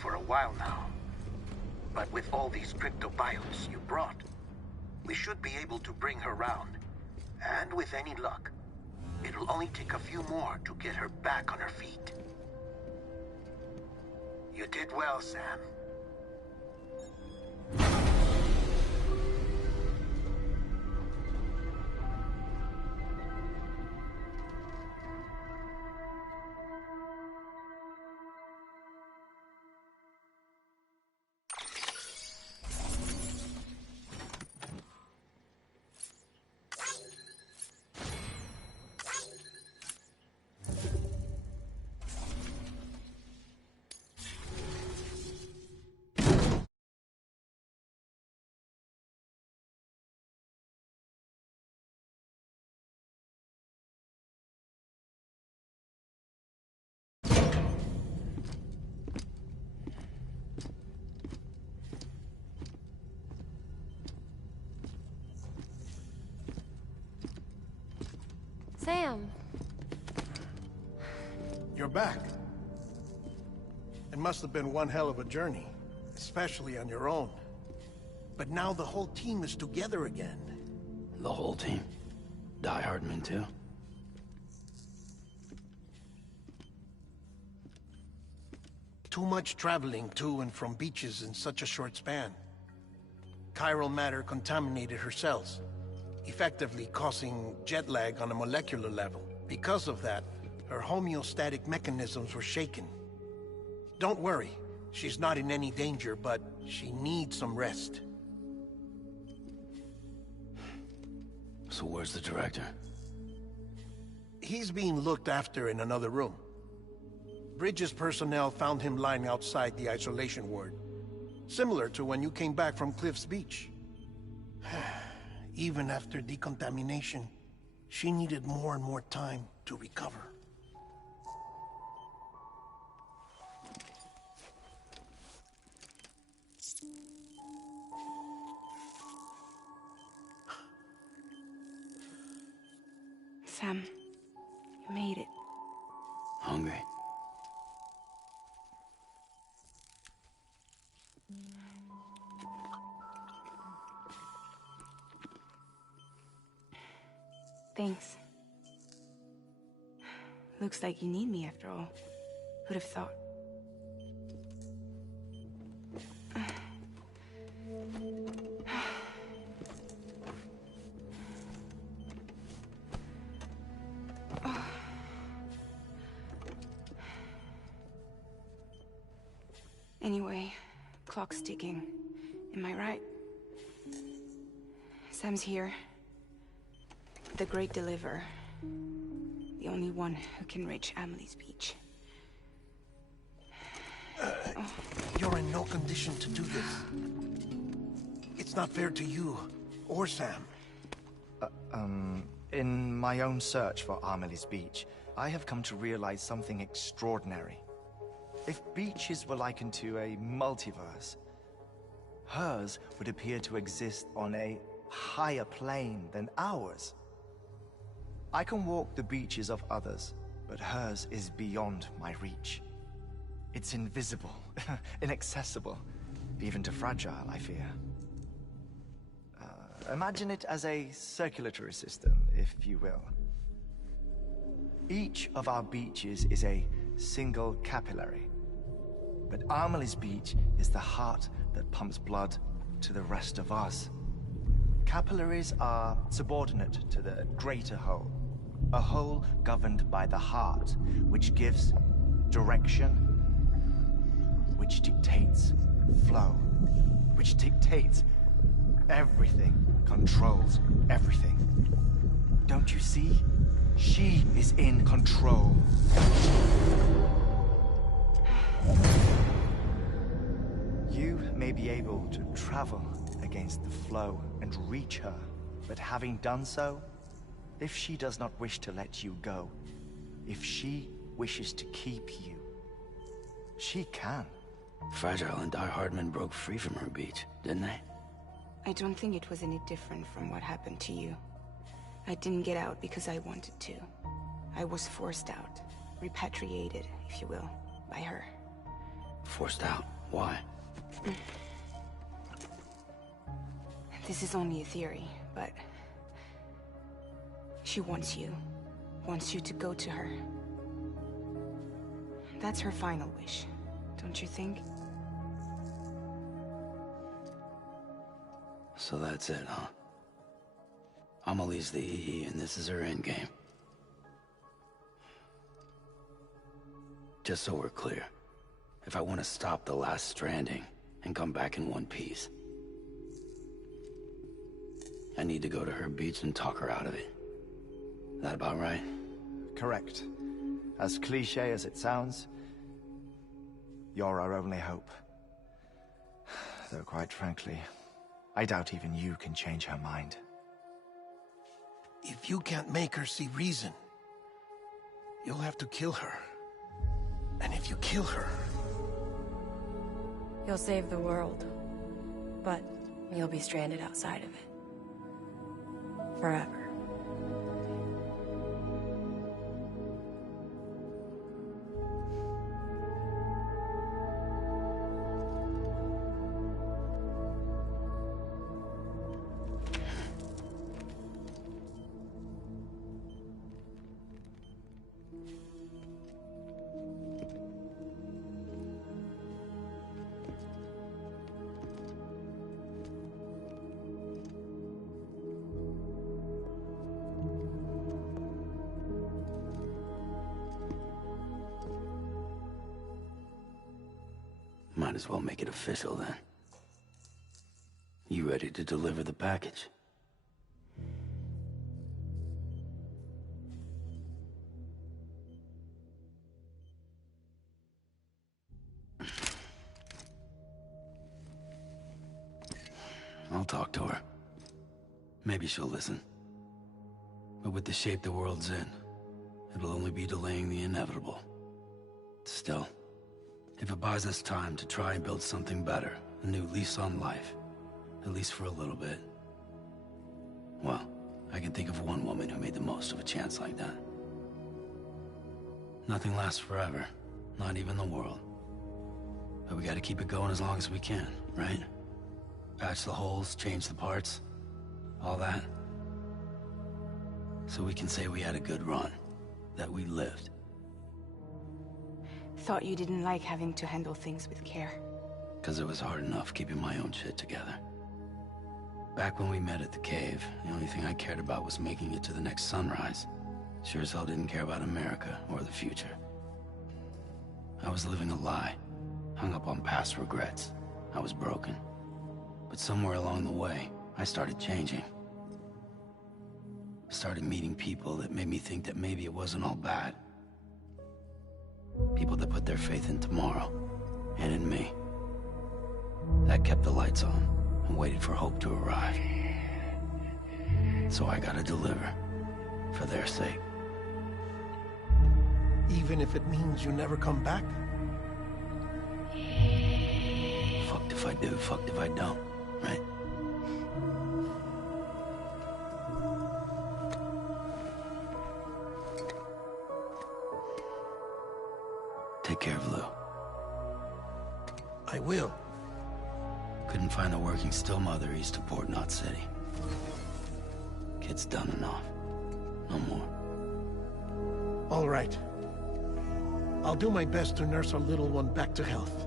for a while now. But with all these cryptobiotes you brought, we should be able to bring her round. And with any luck, it'll only take a few more to get her back on her feet. You did well, Sam. Sam. You're back. It must have been one hell of a journey, especially on your own. But now the whole team is together again. The whole team? Die Hardman too? Too much traveling to and from beaches in such a short span. Chiral matter contaminated her cells, effectively causing jet lag on a molecular level. Because of that, her homeostatic mechanisms were shaken. Don't worry, she's not in any danger, but she needs some rest. So where's the director? He's being looked after in another room. Bridges personnel found him lying outside the isolation ward. Similar to when you came back from Cliff's Beach. Even after decontamination, she needed more and more time to recover. Sam, you made it. Hungry? Thanks. Looks like you need me after all. Who'd have thought? Anyway, clock's ticking. Am I right? Sam's here. The Great Deliverer. The only one who can reach Amelie's Beach. You're in no condition to do this. It's not fair to you, or Sam. In my own search for Amelie's Beach, I have come to realize something extraordinary. If beaches were likened to a multiverse, hers would appear to exist on a higher plane than ours. I can walk the beaches of others, but hers is beyond my reach. It's invisible, inaccessible, even to fragile, I fear. Imagine it as a circulatory system, if you will. Each of our beaches is a single capillary, but Amelie's Beach is the heart that pumps blood to the rest of us. Capillaries are subordinate to the greater whole, a whole governed by the heart, which gives direction, which dictates flow, which dictates everything, controls everything. Don't you see? She is in control. You may be able to travel against the flow and reach her, but having done so, if she does not wish to let you go, if she wishes to keep you, she can. Fragile and Die Hardman broke free from her beach, didn't they? I don't think it was any different from what happened to you. I didn't get out because I wanted to. I was forced out, repatriated, if you will, by her. Forced out. Why? This is only a theory, but... she wants you. Wants you to go to her. That's her final wish, don't you think? So that's it, huh? Amelie's the EE, and this is her endgame. Just so we're clear, if I want to stop the last Stranding and come back in one piece, I need to go to her beach and talk her out of it. That about right? Correct. As cliché as it sounds, you're our only hope. Though quite frankly, I doubt even you can change her mind. If you can't make her see reason, you'll have to kill her. And if you kill her... You'll save the world, but you'll be stranded outside of it. Forever. Might as well make it official then. You ready to deliver the package? I'll talk to her. Maybe she'll listen. But with the shape the world's in, it'll only be delaying the inevitable. Still, if it buys us time to try and build something better, a new lease on life, at least for a little bit, well, I can think of one woman who made the most of a chance like that. Nothing lasts forever, not even the world. But we gotta keep it going as long as we can, right? Patch the holes, change the parts, all that. So we can say we had a good run, that we lived. Thought you didn't like having to handle things with care. 'Cause it was hard enough keeping my own shit together. Back when we met at the cave, the only thing I cared about was making it to the next sunrise. Sure as hell didn't care about America or the future. I was living a lie, hung up on past regrets. I was broken. But somewhere along the way, I started changing. Started meeting people that made me think that maybe it wasn't all bad. People that put their faith in tomorrow, and in me. That kept the lights on, and waited for hope to arrive. So I gotta deliver, for their sake. Even if it means you never come back? Fucked if I do, fucked if I don't, right? Take care of Lou. I will. Couldn't find a working still mother east of Port Knot City. Kid's done and off. No more. All right. I'll do my best to nurse our little one back to health.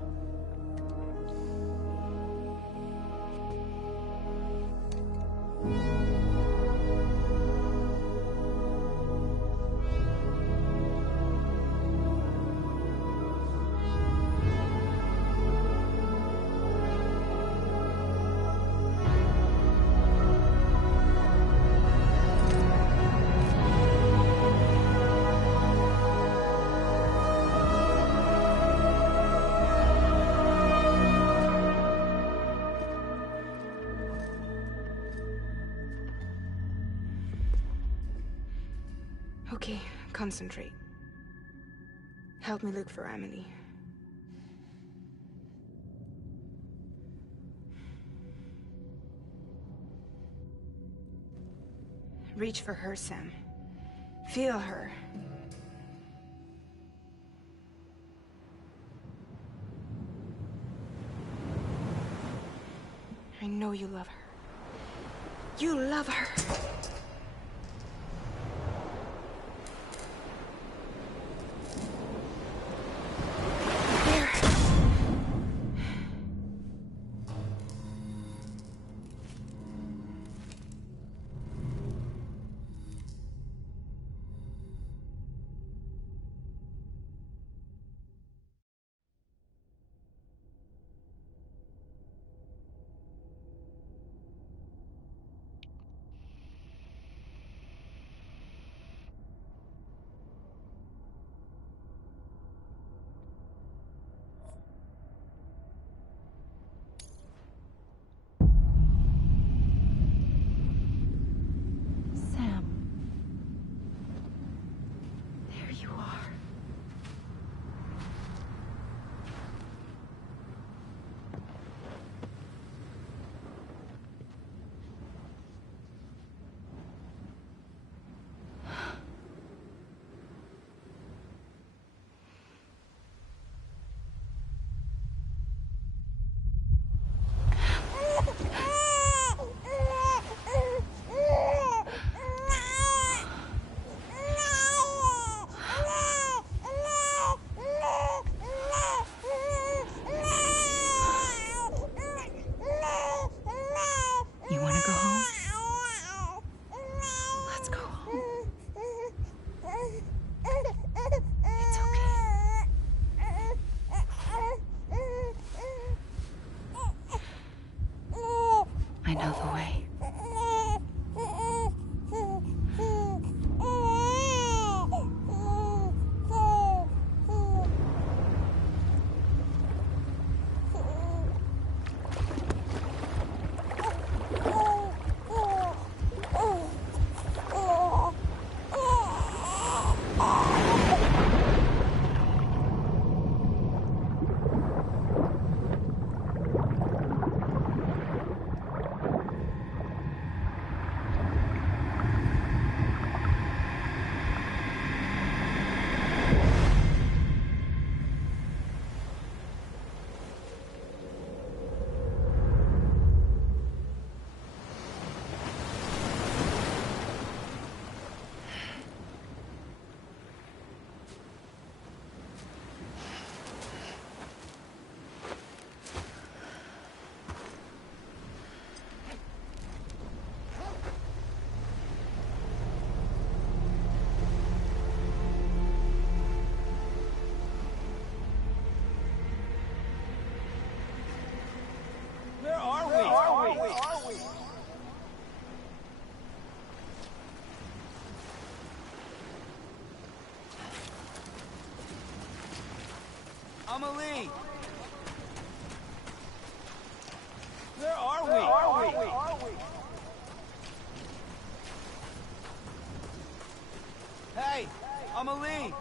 Okay, concentrate. Help me look for Emily. Reach for her, Sam. Feel her. I know you love her. You love her. There. Sam. There you are. You want to go home? Let's go home. It's okay. I know the way. Where are we? Amelie! Where are we? Hey, Amelie!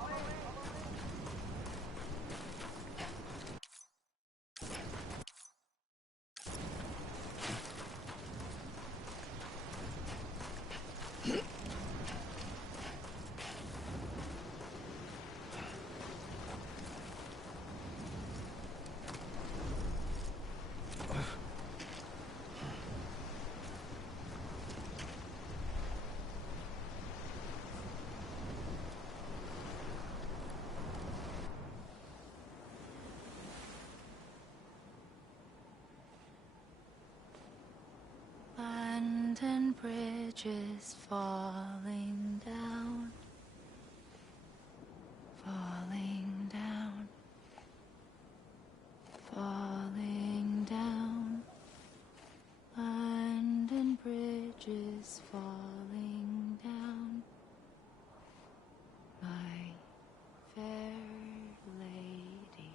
London Bridge is falling down, falling down, falling down. London Bridge is falling down, my fair lady.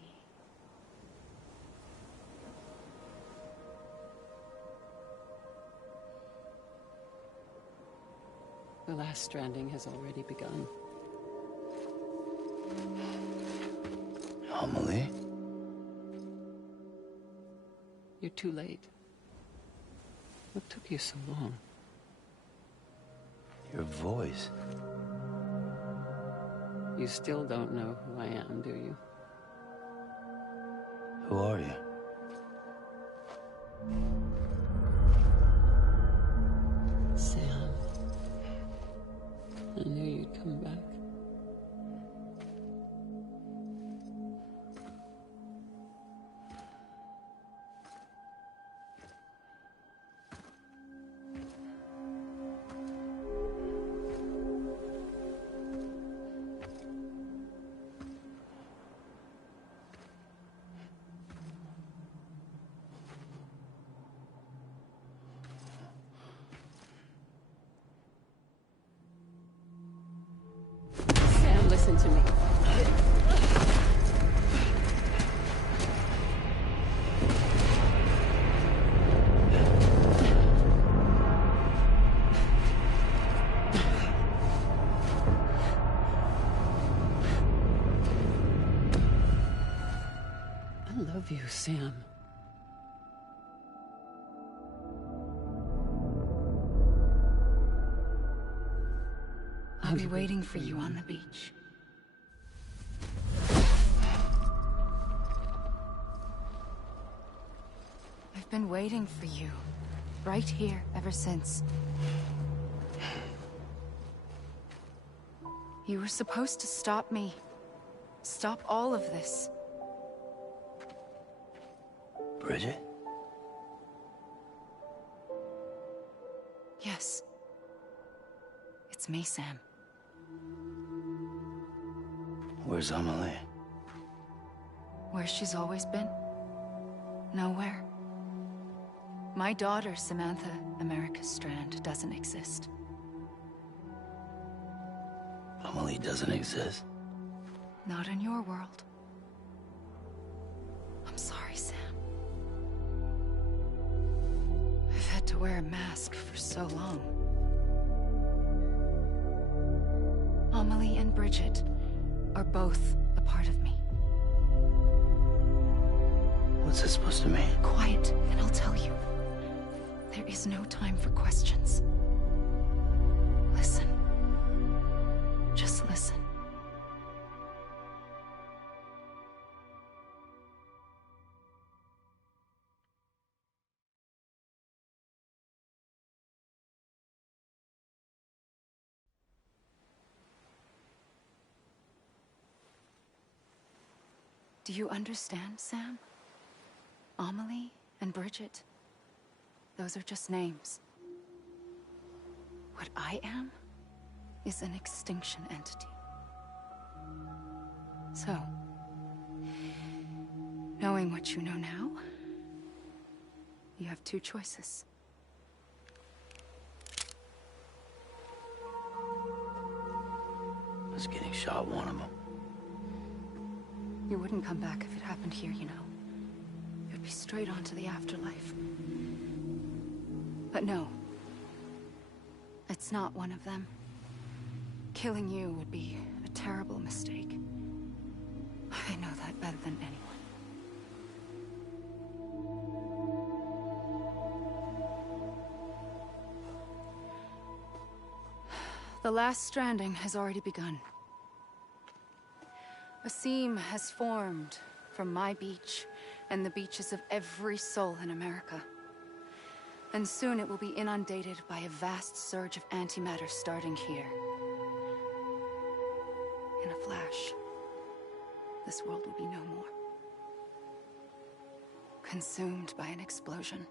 The last stranding has already begun. Amelie? You're too late. What took you so long? Your voice. You still don't know who I am, do you? Who are you? come back. Sam, listen to me. I love you, Sam. I'll be waiting for you on the beach. I've been waiting for you, right here, ever since. You were supposed to stop me. Stop all of this. Bridget? Yes. It's me, Sam. Where's Amelie? Where she's always been. Nowhere. My daughter, Samantha America Strand, doesn't exist. Amelie doesn't exist. Not in your world. I'm sorry, Sam. I've had to wear a mask for so long. Amelie and Bridget are both a part of me. What's this supposed to mean? Quiet, and I'll tell you. There is no time for questions. Listen. Just listen. Do you understand, Sam? Amelie and Bridget, those are just names. What I am is an extinction entity. So, knowing what you know now, you have two choices. Was getting shot one of them. You wouldn't come back if it happened here, you know. You'd be straight on to the afterlife. But no. It's not one of them. Killing you would be a terrible mistake. I know that better than anyone. The last stranding has already begun. A seam has formed from my beach and the beaches of every soul in America. And soon it will be inundated by a vast surge of antimatter starting here. In a flash, this world will be no more. Consumed by an explosion.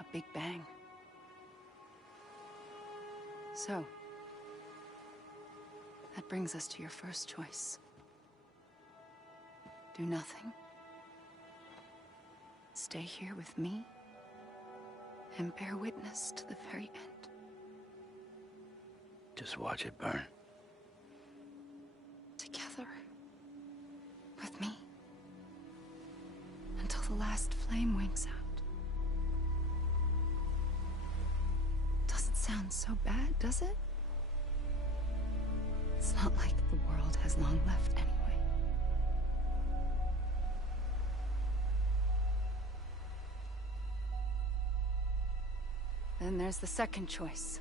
A big bang. So, that brings us to your first choice. Do nothing. Stay here with me and bear witness to the very end. Just watch it burn. Together. With me. Until the last flame winks out. Doesn't sound so bad, does it? It's not like the world has long left anyway. Then there's the second choice.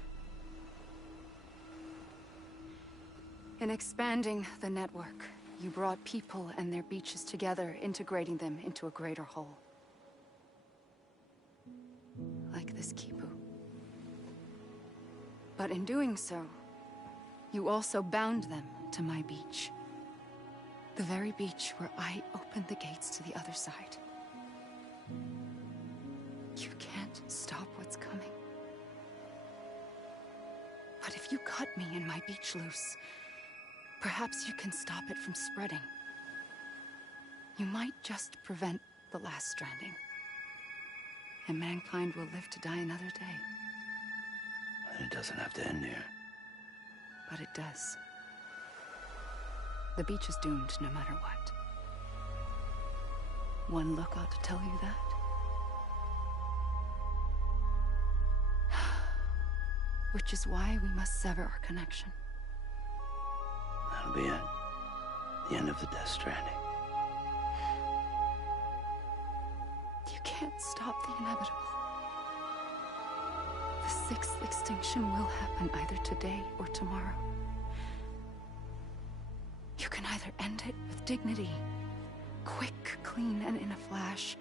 In expanding the network, you brought people and their beaches together, integrating them into a greater whole. Like this Kipu. But in doing so, you also bound them to my beach. The very beach where I opened the gates to the other side. You can't stop what's coming. But if you cut me and my beach loose, perhaps you can stop it from spreading. You might just prevent the last stranding. And mankind will live to die another day. And it doesn't have to end here. But it does. The beach is doomed no matter what. One look ought to tell you that. Which is why we must sever our connection. That'll be it. The end of the Death Stranding. You can't stop the inevitable. The sixth extinction will happen either today or tomorrow. You can either end it with dignity, quick, clean, and in a flash,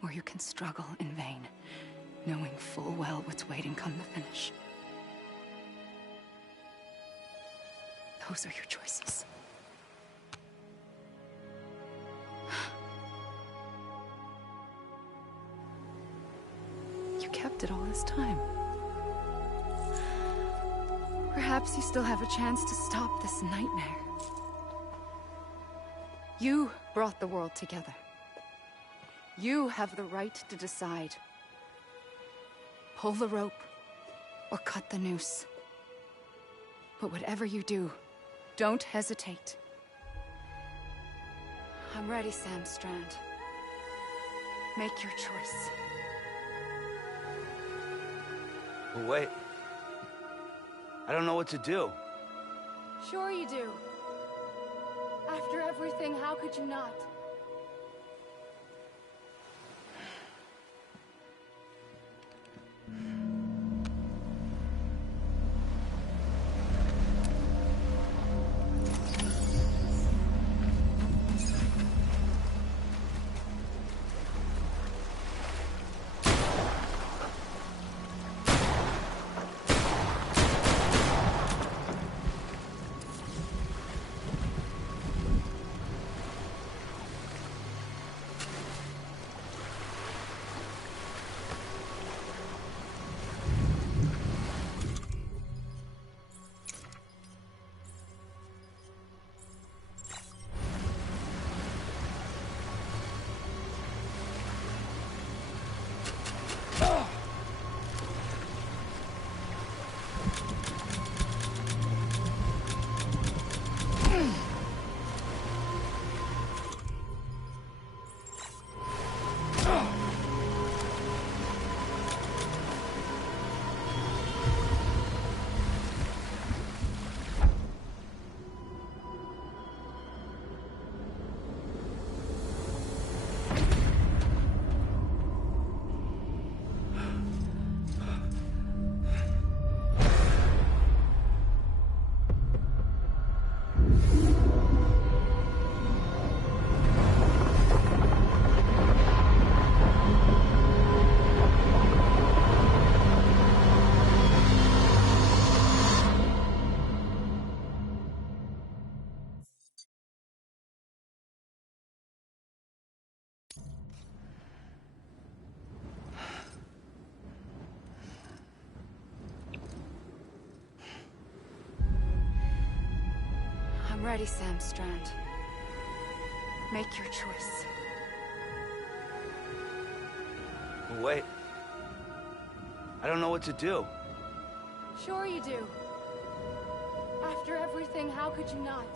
or you can struggle in vain, knowing full well what's waiting come the finish. Those are your choices. You kept it all this time. Perhaps you still have a chance to stop this nightmare. You brought the world together. You have the right to decide. Pull the rope, or cut the noose. But whatever you do, don't hesitate. I'm ready, Sam Strand. Make your choice. Wait. I don't know what to do. Sure you do. After everything, how could you not? I'm ready, Sam Strand. Make your choice. Wait. I don't know what to do. Sure you do. After everything, how could you not?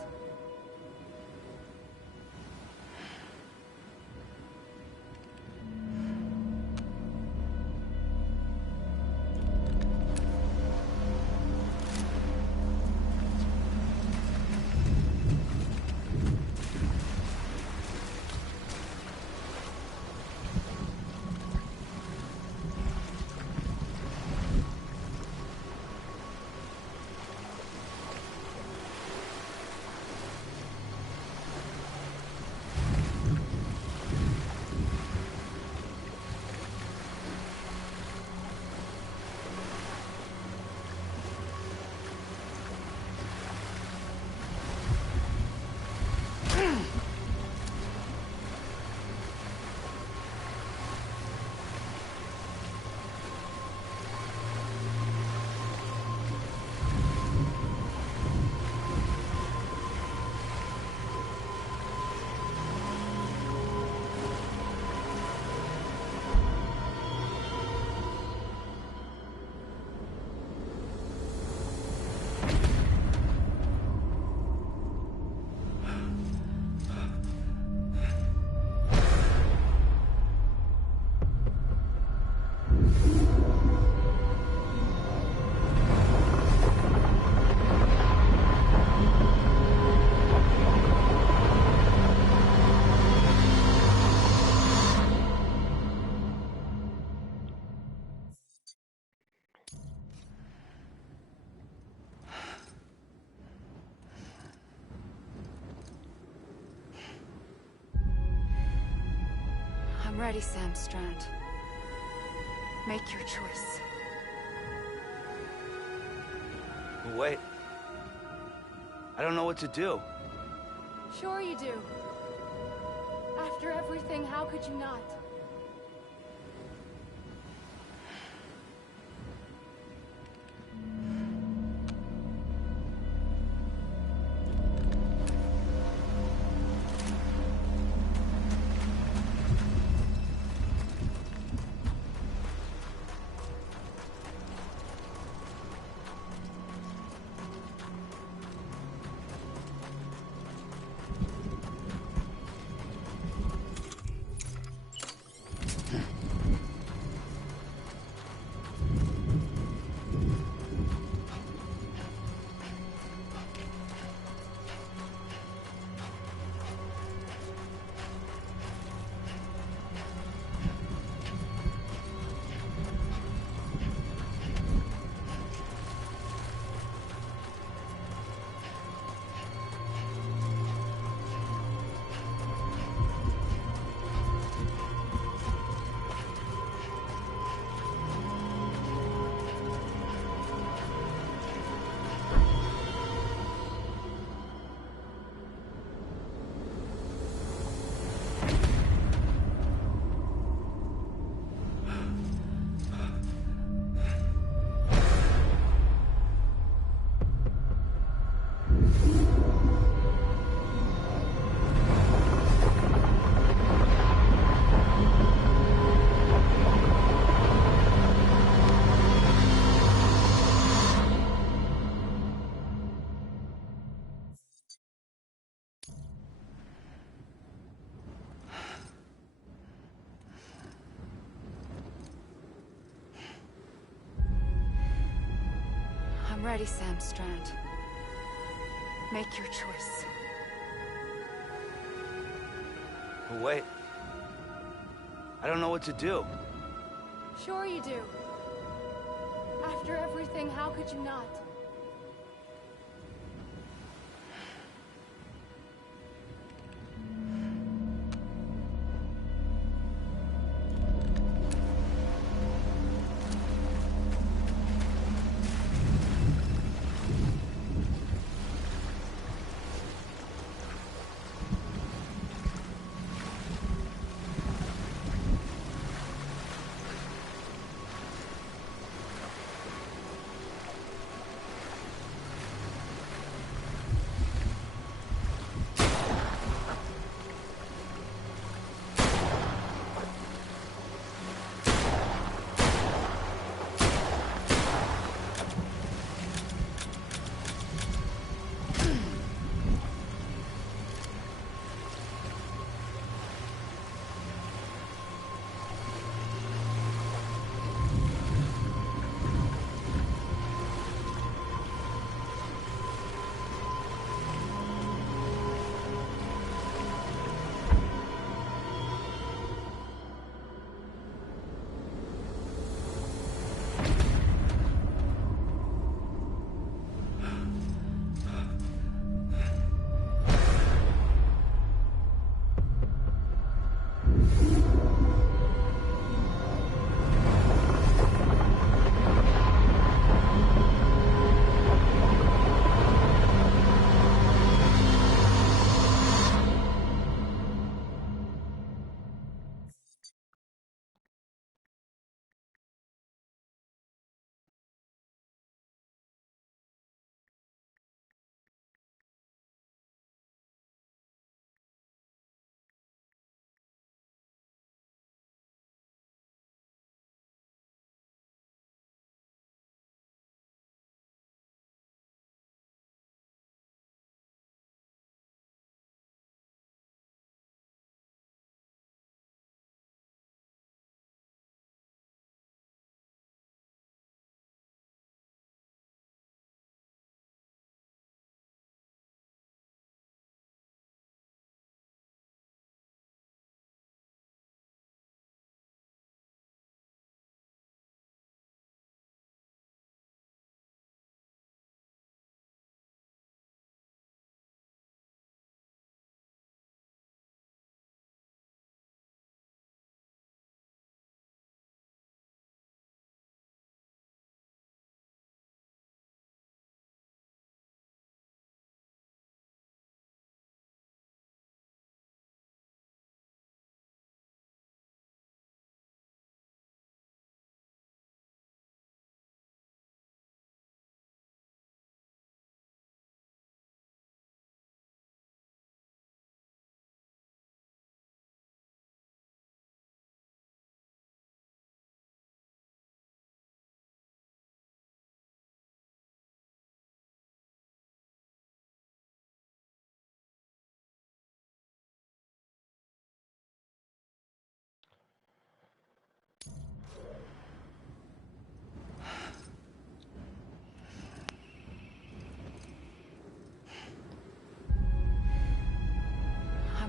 I'm ready, Sam Strand. Make your choice. Wait. I don't know what to do. Sure you do. After everything, how could you not? I'm ready, Sam Strand. Make your choice. Wait. I don't know what to do. Sure you do. After everything, how could you not?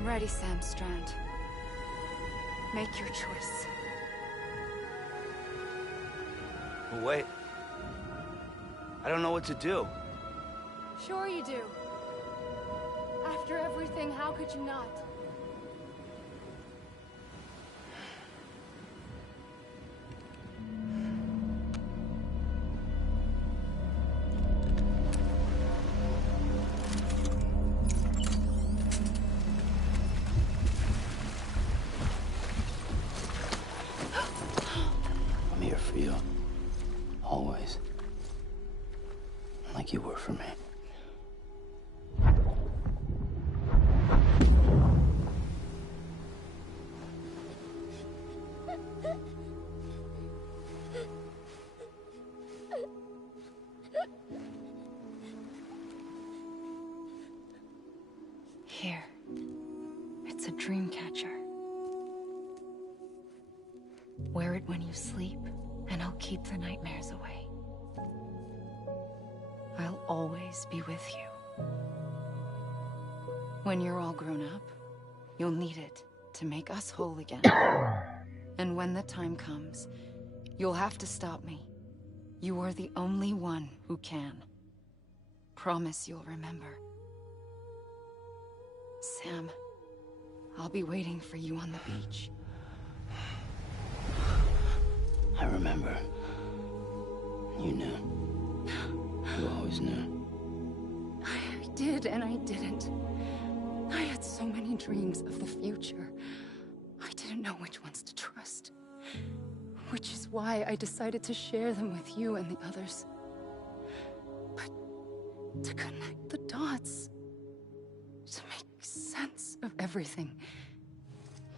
ready, Sam Strand. Make your choice. But wait. I don't know what to do. Sure you do. After everything, how could you not? I'm here for you. Always. Like you were for me. Here. It's a dream catcher. Wear it when you sleep, and I'll keep the nightmares away. I'll always be with you. When you're all grown up, you'll need it to make us whole again. And when the time comes, you'll have to stop me. You are the only one who can. Promise you'll remember. Sam, I'll be waiting for you on the beach. I remember. You knew. You always knew. I did and I didn't. I had so many dreams of the future. I didn't know which ones to trust. Which is why I decided to share them with you and the others. But to connect the dots, to make sense of everything,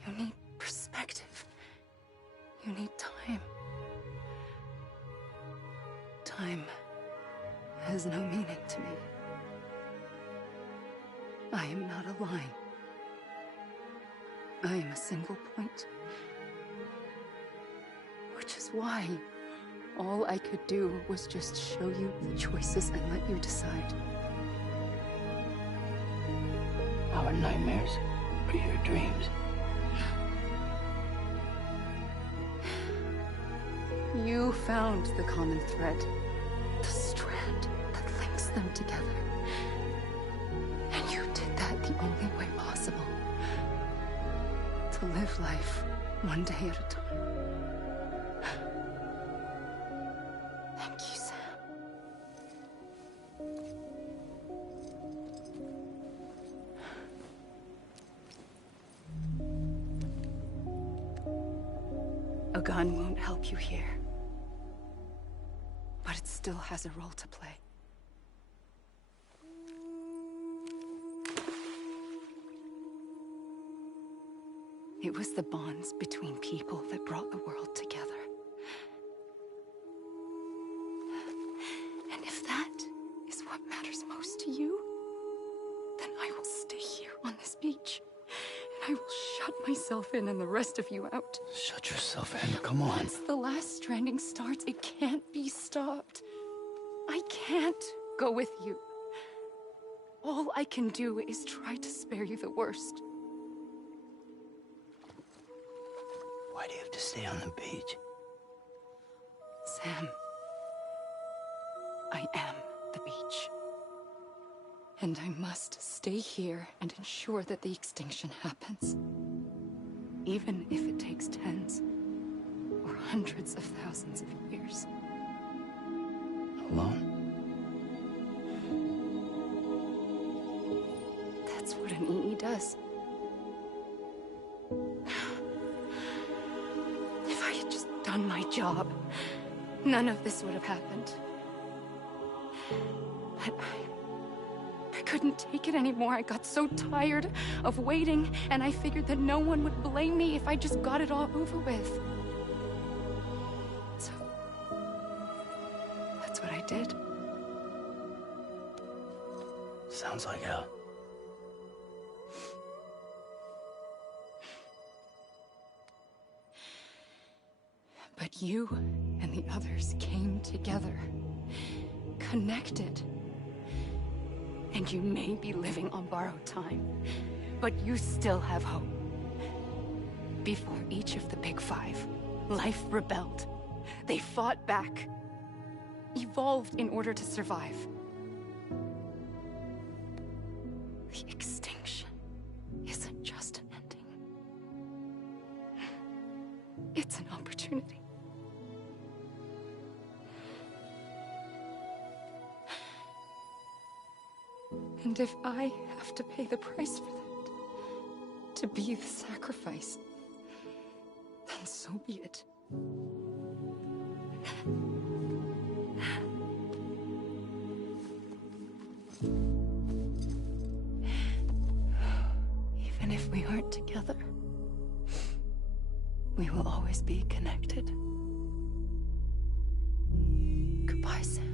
you need perspective. You need time. Time has no meaning to me. I am not a line. I am a single point. Which is why all I could do was just show you the choices and let you decide. Our nightmares are your dreams. You found the common thread, the strand that links them together. And you did that the only way possible. To live life one day at a time. Thank you, Sam. A gun won't help you here. But it still has a role to play. It was the bonds between people that brought the world together. And if that is what matters most to you, then I will stay here on this beach. And I will shut myself in and the rest of you out. Shut yourself in, come on. Once the last stranding starts, it can't be stopped. I can't go with you. All I can do is try to spare you the worst. Why do you have to stay on the beach? Sam, I am the beach. And I must stay here and ensure that the extinction happens. Even if it takes tens or hundreds of thousands of years. Alone? That's what an EE does. If I had just done my job, none of this would have happened. But I couldn't take it anymore. I got so tired of waiting, and I figured that no one would blame me if I just got it all over with. So, that's what I did. Sounds like hell. But you and the others came together, connected. And you may be living on borrowed time, But you still have hope. Before each of the Big Five, life rebelled. They fought back. Evolved in order to survive. The extinction isn't just an ending. It's an opportunity. And if I have to pay the price for that, to be the sacrifice, then so be it. Even if we aren't together, we will always be connected. Goodbye, Sam.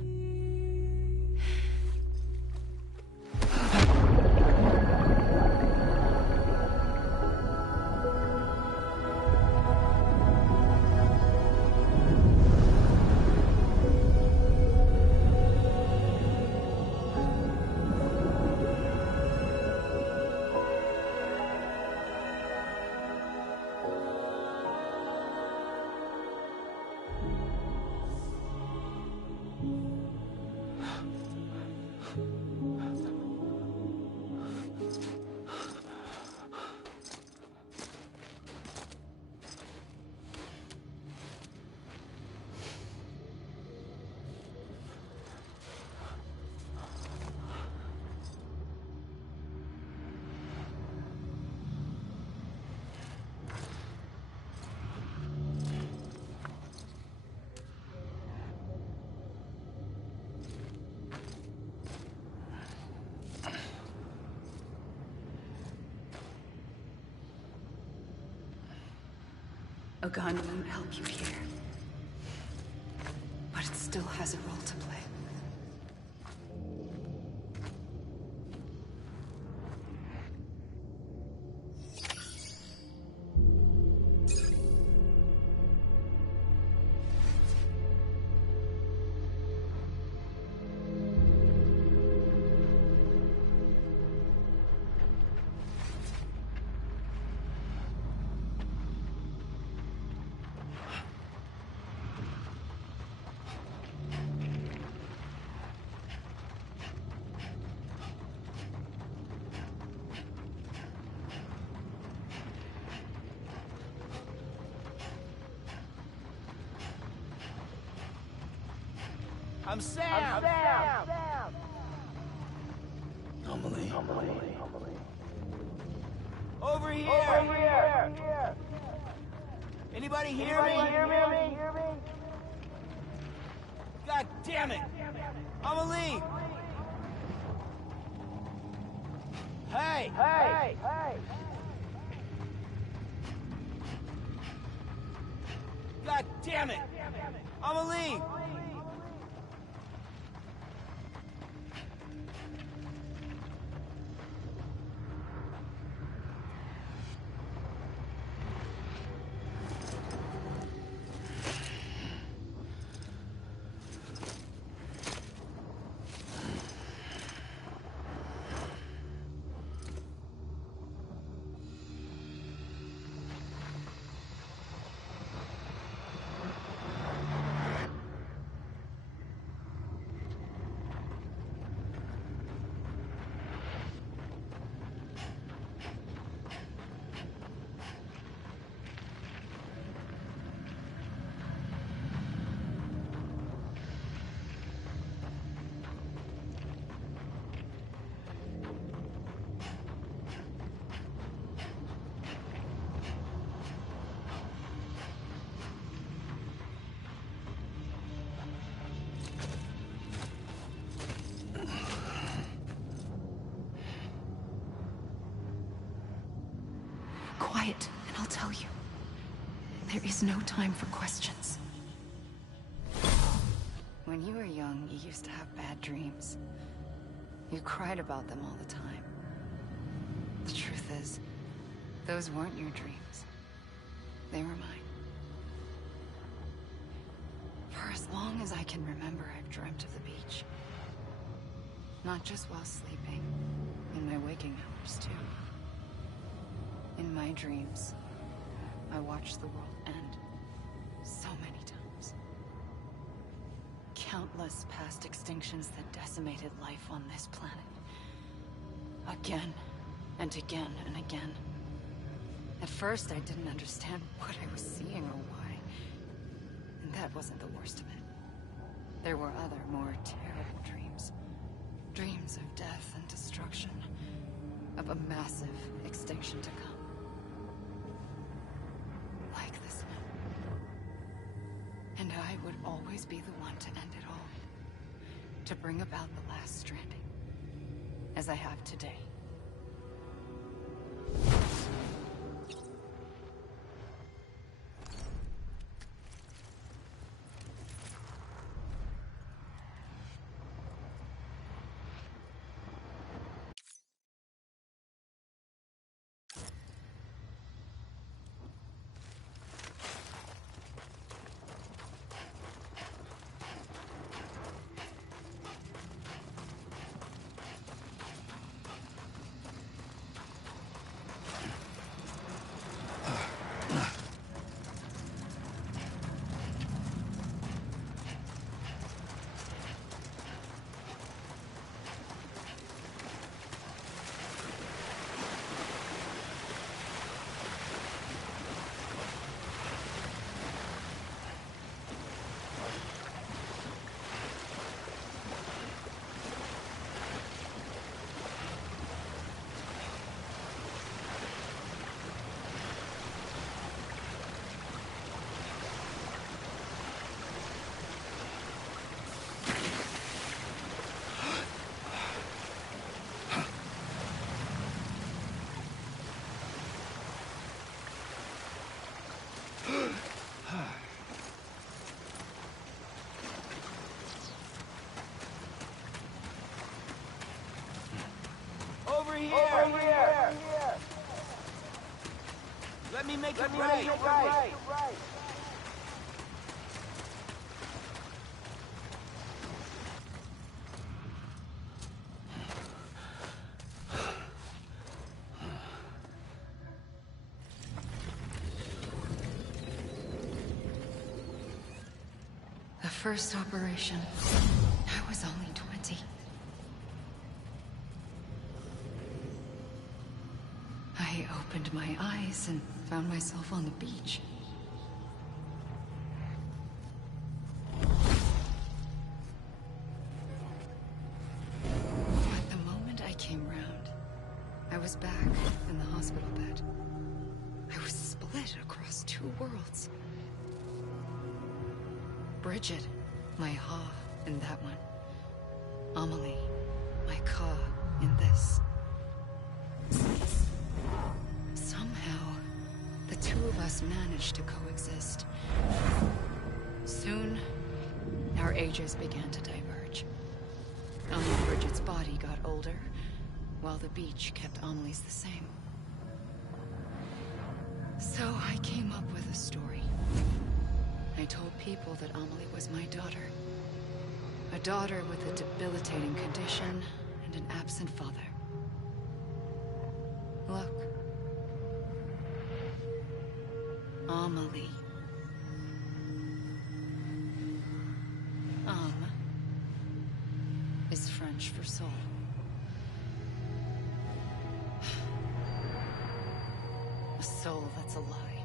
A gun won't help you here, but it still has a role to play. I'm Sam! Amelie. Over here! Anybody hear me? God damn it! Amelie! Hey! God damn it! Amelie! Quiet, and I'll tell you. There is no time for questions. When you were young, you used to have bad dreams. You cried about them all the time. The truth is, those weren't your dreams. They were mine. For as long as I can remember, I've dreamt of the beach. Not just while sleeping, in my waking hours, too. In my dreams, I watched the world end so many times. Countless past extinctions that decimated life on this planet. Again, and again, and again. At first, I didn't understand what I was seeing or why. And that wasn't the worst of it. There were other, more terrible dreams. Dreams of death and destruction. Of a massive extinction to come. Like this one. And I would always be the one to end it all. To bring about the last stranding. As I have today. Over here! Let me make it right! The first operation. I was only 20. I opened my eyes and found myself on the beach. But the moment I came round, I was back in the hospital bed. I was split across two worlds. Bridget, my Ha in that one. Amelie, my Ka in this. Somehow, the two of us managed to coexist. Soon, our ages began to diverge. Only Bridget's body got older, while the beach kept Amelie's the same. So I came up with a story. I told people that Amelie was my daughter. A daughter with a debilitating condition and an absent father. Look. Amelie. Âme is French for soul. A soul that's a lie.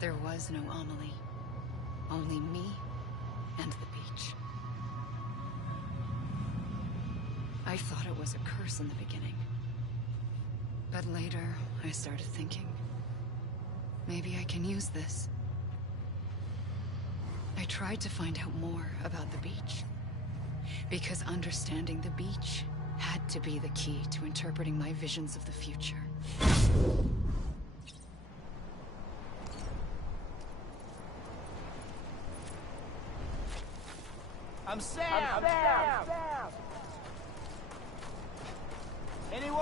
There was no Amelie. Only me and the beach. I thought it was a curse in the beginning. But later, I started thinking, maybe I can use this. I tried to find out more about the beach. Because understanding the beach had to be the key to interpreting my visions of the future. I'm Sam! Anyone?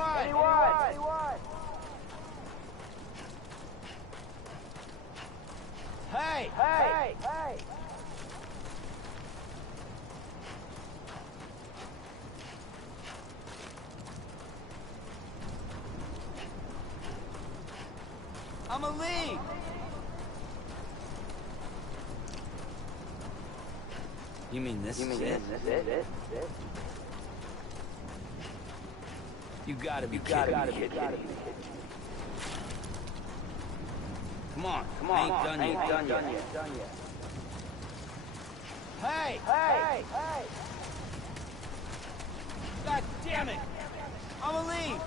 Hey! You mean this is it? You gotta be kidding me. Come on, I ain't done yet. Hey! God damn it! I'ma leave!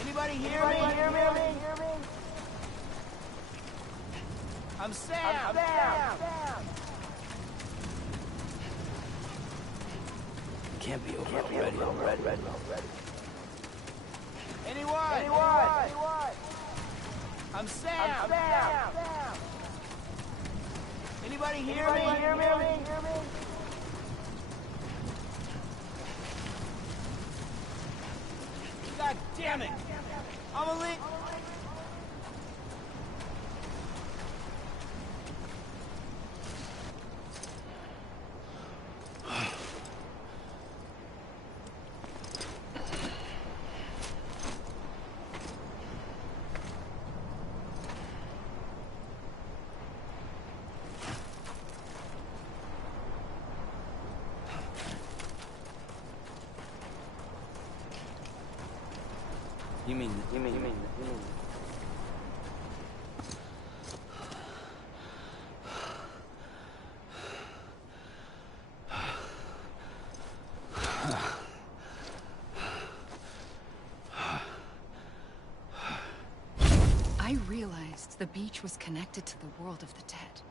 Anybody hear me? I'm Sam! Can't be over already. Anyone? I'm Sam! Anybody hear me? God damn it! I'ma leave! You mean. I realized the beach was connected to the world of the dead,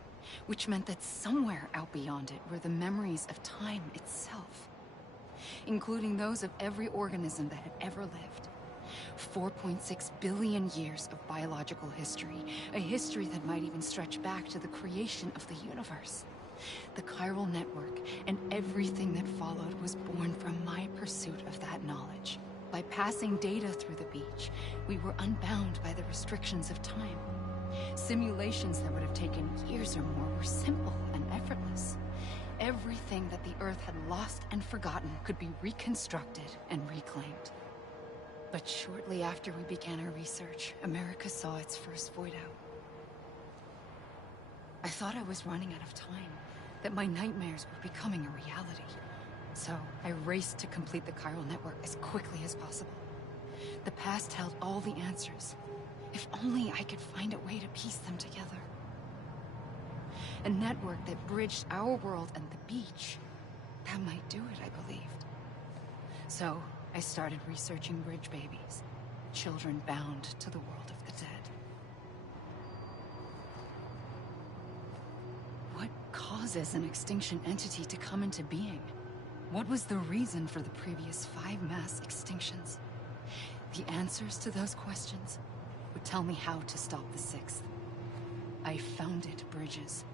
which meant that somewhere out beyond it were the memories of time itself, including those of every organism that had ever lived. 4.6 billion years of biological history, a history that might even stretch back to the creation of the universe. The chiral network and everything that followed was born from my pursuit of that knowledge. By passing data through the beach, we were unbound by the restrictions of time. Simulations that would have taken years or more were simple and effortless. Everything that the Earth had lost and forgotten could be reconstructed and reclaimed. But shortly after we began our research, America saw its first void out. I thought I was running out of time, that my nightmares were becoming a reality. So I raced to complete the chiral network as quickly as possible. The past held all the answers. If only I could find a way to piece them together. A network that bridged our world and the beach. That might do it, I believed. So I started researching bridge babies, children bound to the world of the dead. What causes an extinction entity to come into being? What was the reason for the previous 5 mass extinctions? The answers to those questions would tell me how to stop the 6th. I founded bridges,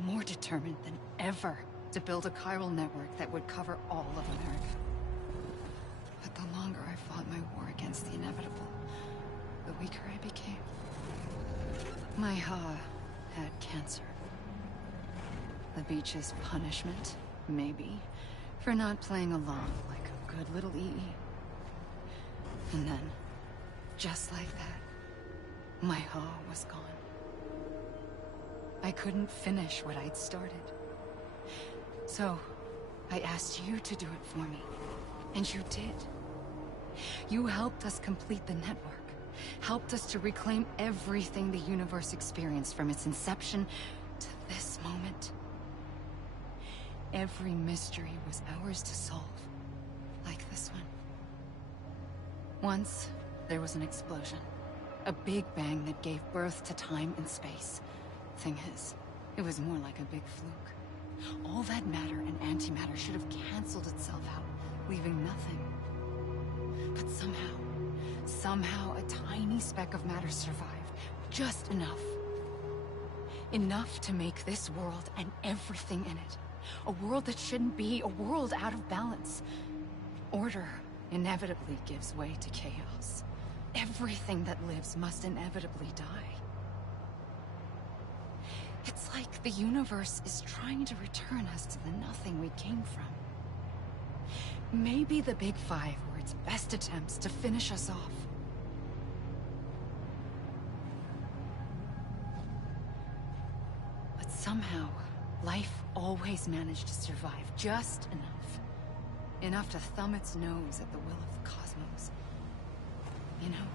more determined than ever to build a chiral network that would cover all of America. But the longer I fought my war against the inevitable, the weaker I became. My Ha had cancer. The beach's punishment, maybe, for not playing along like a good little EE. And then, just like that, my Ha was gone. I couldn't finish what I'd started. So, I asked you to do it for me. And you did. You helped us complete the network. Helped us to reclaim everything the universe experienced from its inception to this moment. Every mystery was ours to solve. Like this one. Once, there was an explosion. A big bang that gave birth to time and space. Thing is, it was more like a big fluke. All that matter and antimatter should have canceled itself out, leaving nothing. But somehow a tiny speck of matter survived. Just enough. Enough to make this world and everything in it. A world that shouldn't be, a world out of balance. Order inevitably gives way to chaos. Everything that lives must inevitably die. It's like the universe is trying to return us to the nothing we came from. Maybe the Big Five were its best attempts to finish us off. Somehow, life always managed to survive just enough. Enough to thumb its nose at the will of the cosmos. You know,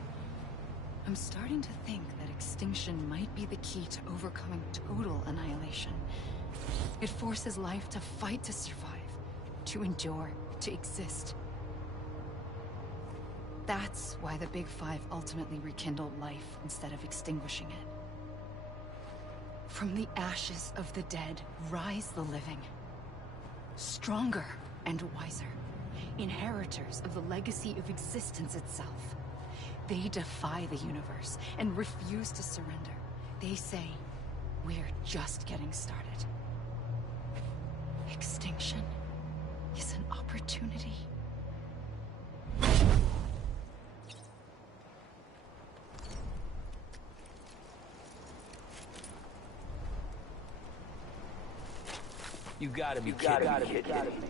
I'm starting to think that extinction might be the key to overcoming total annihilation. It forces life to fight to survive, to endure, to exist. That's why the Big Five ultimately rekindled life instead of extinguishing it. From the ashes of the dead rise the living. Stronger and wiser. Inheritors of the legacy of existence itself. They defy the universe and refuse to surrender. They say, we're just getting started. Extinction is an opportunity. You gotta be kidding me.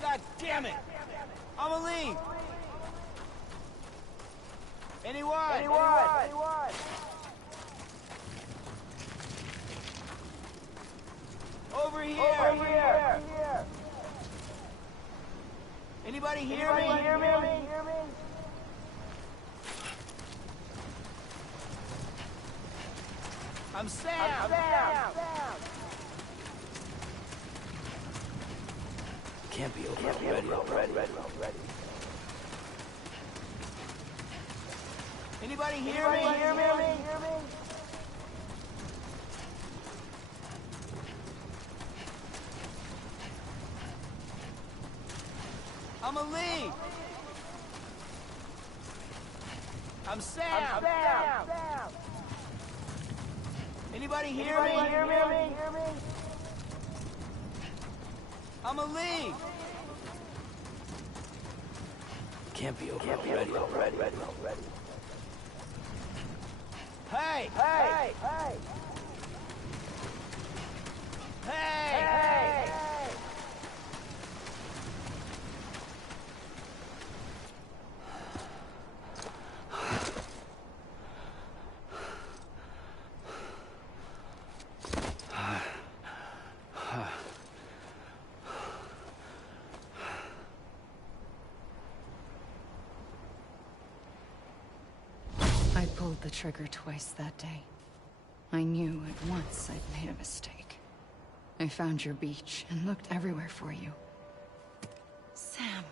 God damn it! Amelie! Anyone? Over here! Anybody hear me? I'm Sam! Can't be over already. Anybody hear me? Amelie! I'm Sam! Anybody hear me? Amelie! Can't be over already. Hey! I pulled the trigger twice that day. I knew at once I'd made a mistake. I found your beach and looked everywhere for you. Sam.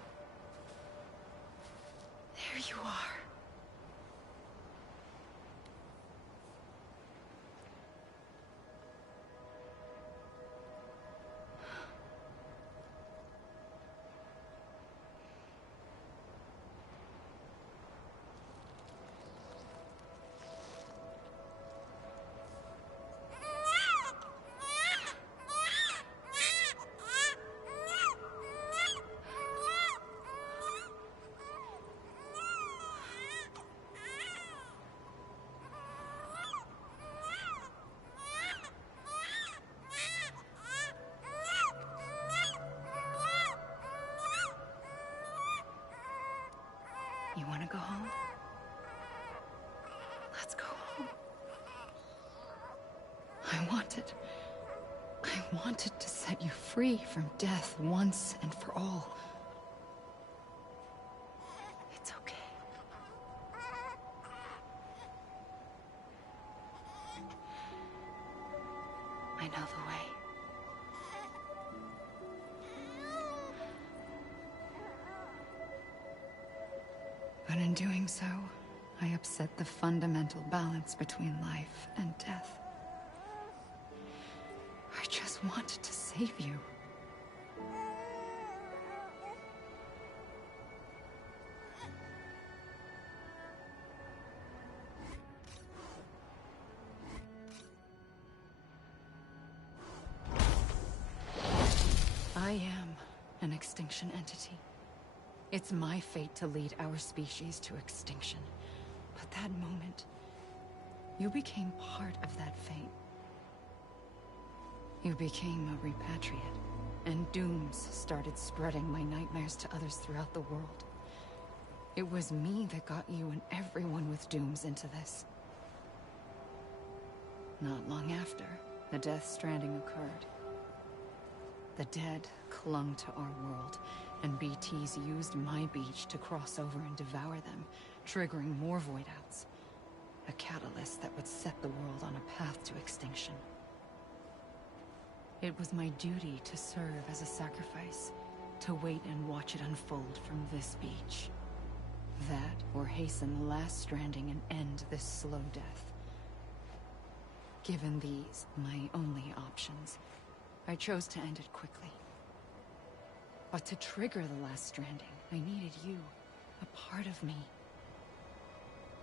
There you are. You want to go home? Let's go home. I wanted to set you free from death once and for all. It's okay. I know the way. But in doing so, I upset the fundamental balance between life and death. I just wanted to save you. I am an extinction entity. It's my fate to lead our species to extinction. But that moment, you became part of that fate. You became a repatriate, and dooms started spreading my nightmares to others throughout the world. It was me that got you and everyone with dooms into this. Not long after, the Death Stranding occurred. The dead clung to our world, and BTs used my beach to cross over and devour them, triggering more void outs. A catalyst that would set the world on a path to extinction. It was my duty to serve as a sacrifice, to wait and watch it unfold from this beach. That, or hasten the last stranding and end this slow death. Given these, my only options, I chose to end it quickly. But to trigger the last stranding, I needed you, a part of me.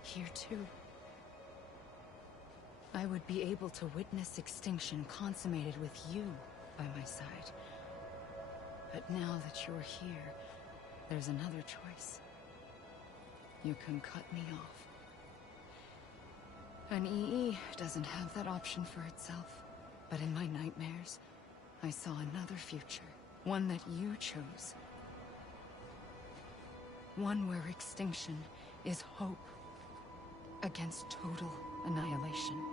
Here too. I would be able to witness extinction consummated with you by my side. But now that you're here, there's another choice. You can cut me off. An EE doesn't have that option for itself. But in my nightmares, I saw another future. One that you chose. One where extinction is hope against total annihilation.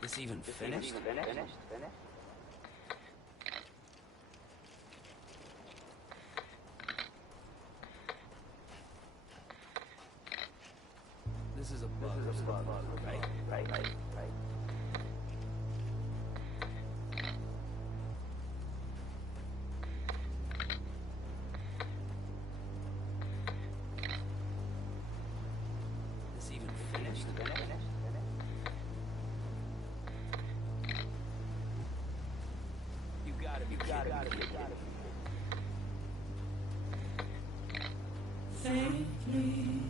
This even finished? This is a bug, right. This even finished? You gotta be kidding. Faintly,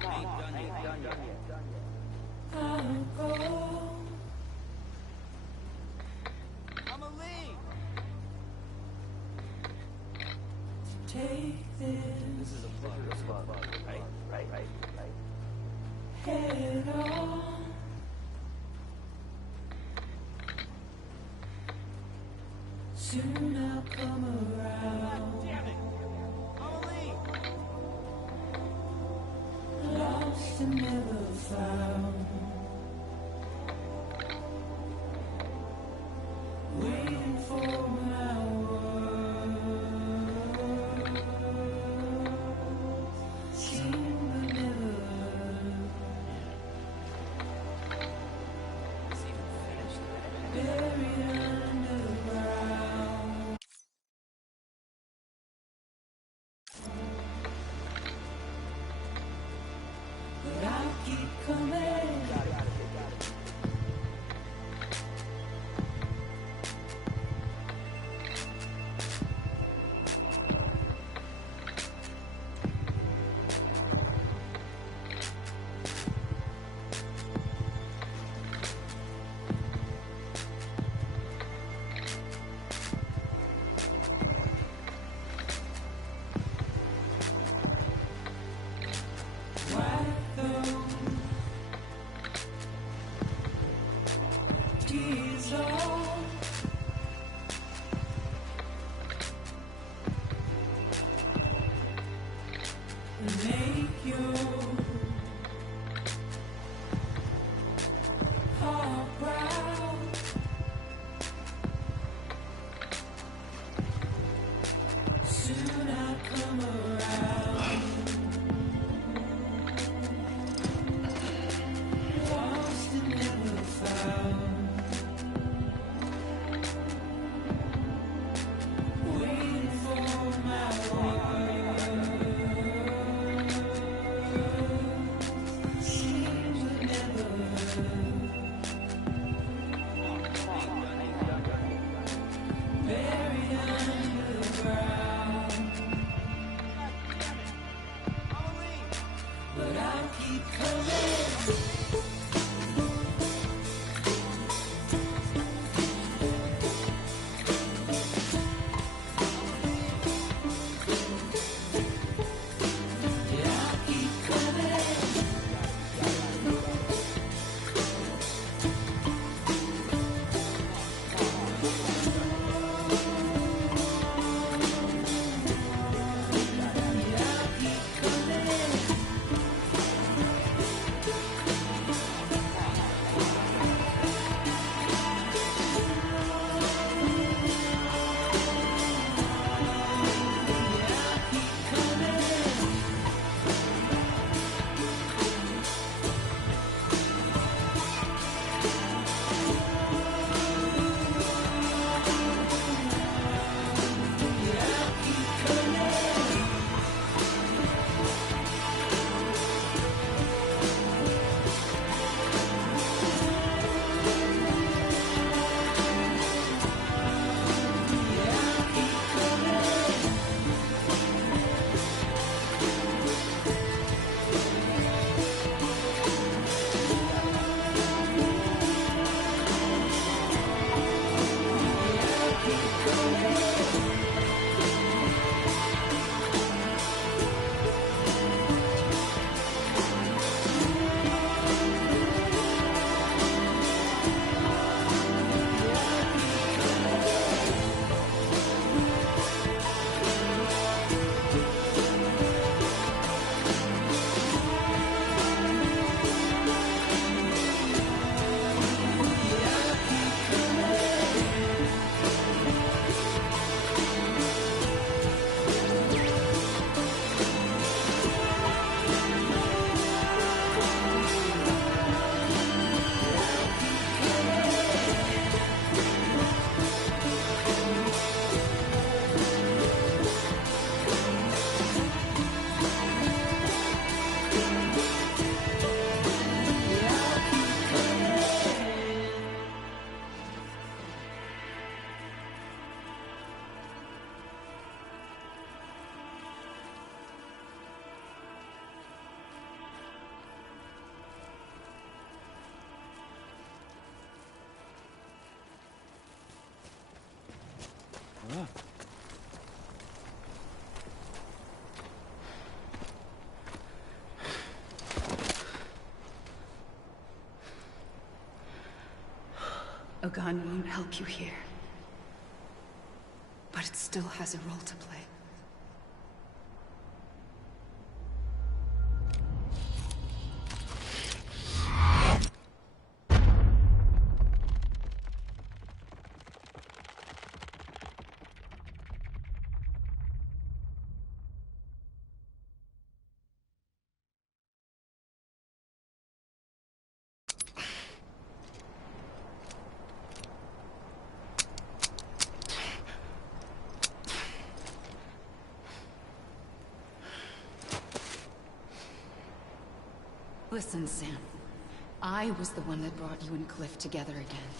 Come on, ain't done yet. I'll go. I'm a lead. Take This this is a bug, right. head on. Soon I'll come around. Damn it! I'm a lead. Lost and never found. Waiting for my words. Seen but never heard. This even finished? Buried underground. But I'll keep coming. Wipe those tears off. And make your heart proud. Soon I'll come around. Lost and never found. Waiting for my word. Seen but never heard. Buried underground. But I'll keep coming. Yeah, I'll keep coming. A gun won't help you here. But it still has a role to play. Listen, Sam. I was the one that brought you and Cliff together again.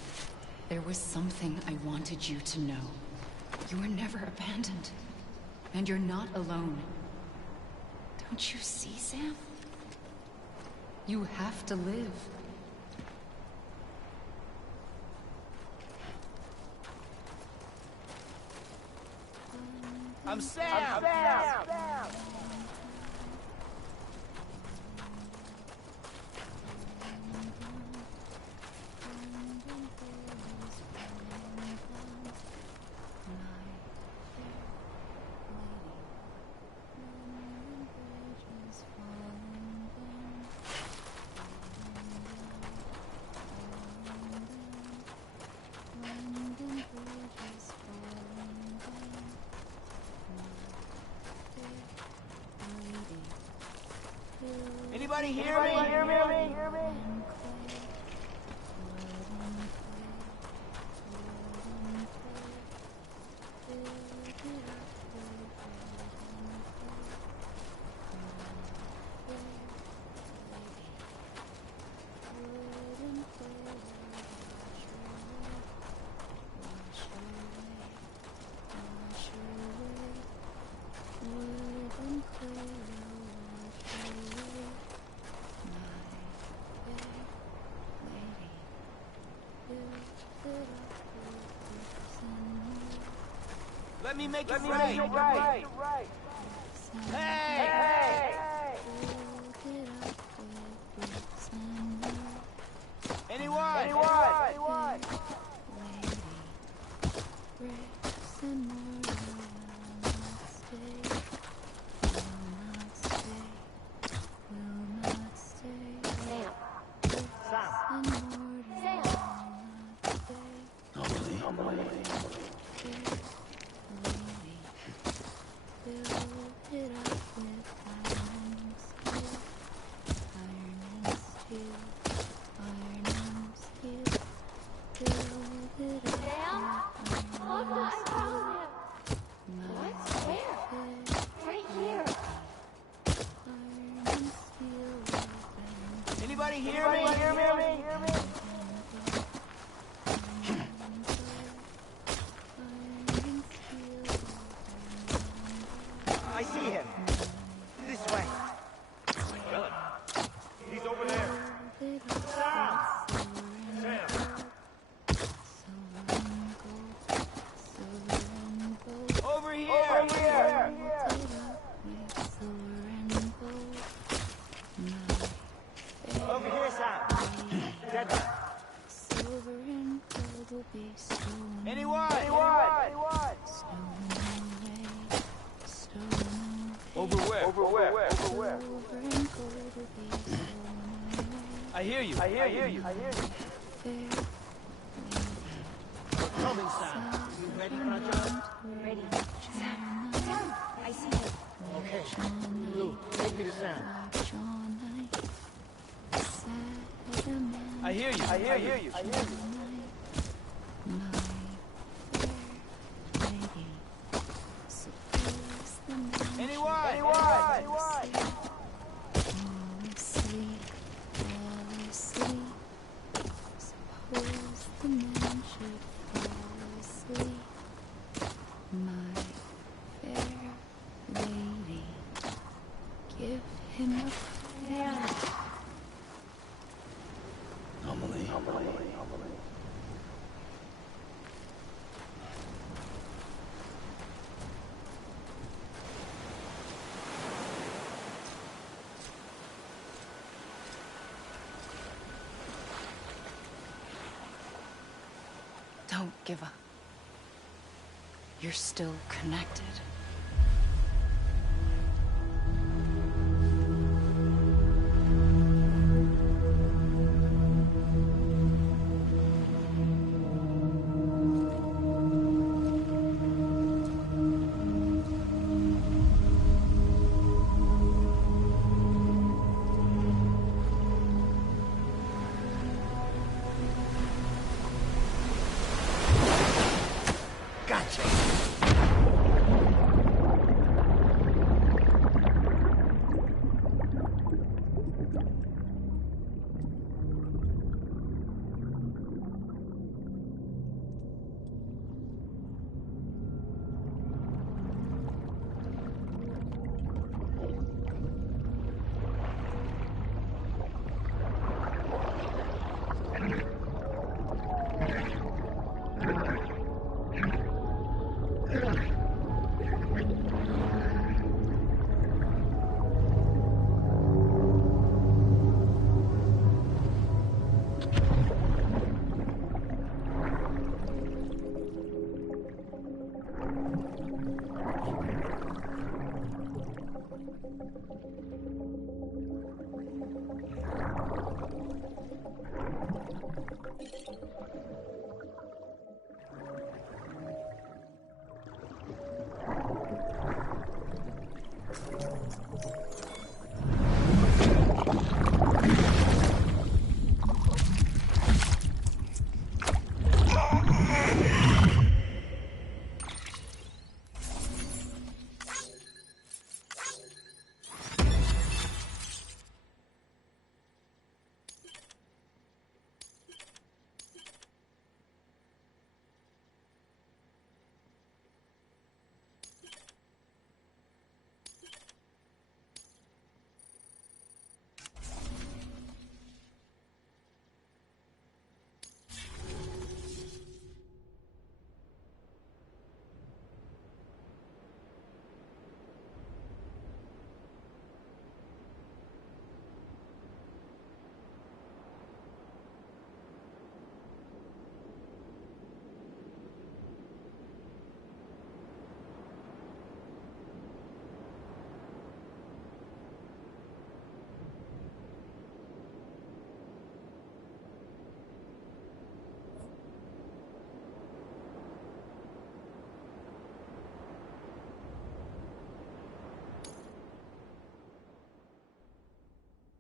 There was something I wanted you to know. You were never abandoned. And you're not alone. Don't you see, Sam? You have to live. I'm Sam! Anybody hear me? Let me make it right. Hey! Anyone? Anybody hear me? I see him. This way. He's over there. Sam! Over here! Over here, Sam. Dead man. Anyone? Over where? I hear you. Coming, Sam. You ready for a job? Ready. Sam, I see you. Okay. Lou, take me to Sam. I hear you. Anyone? Don't give up. You're still connected.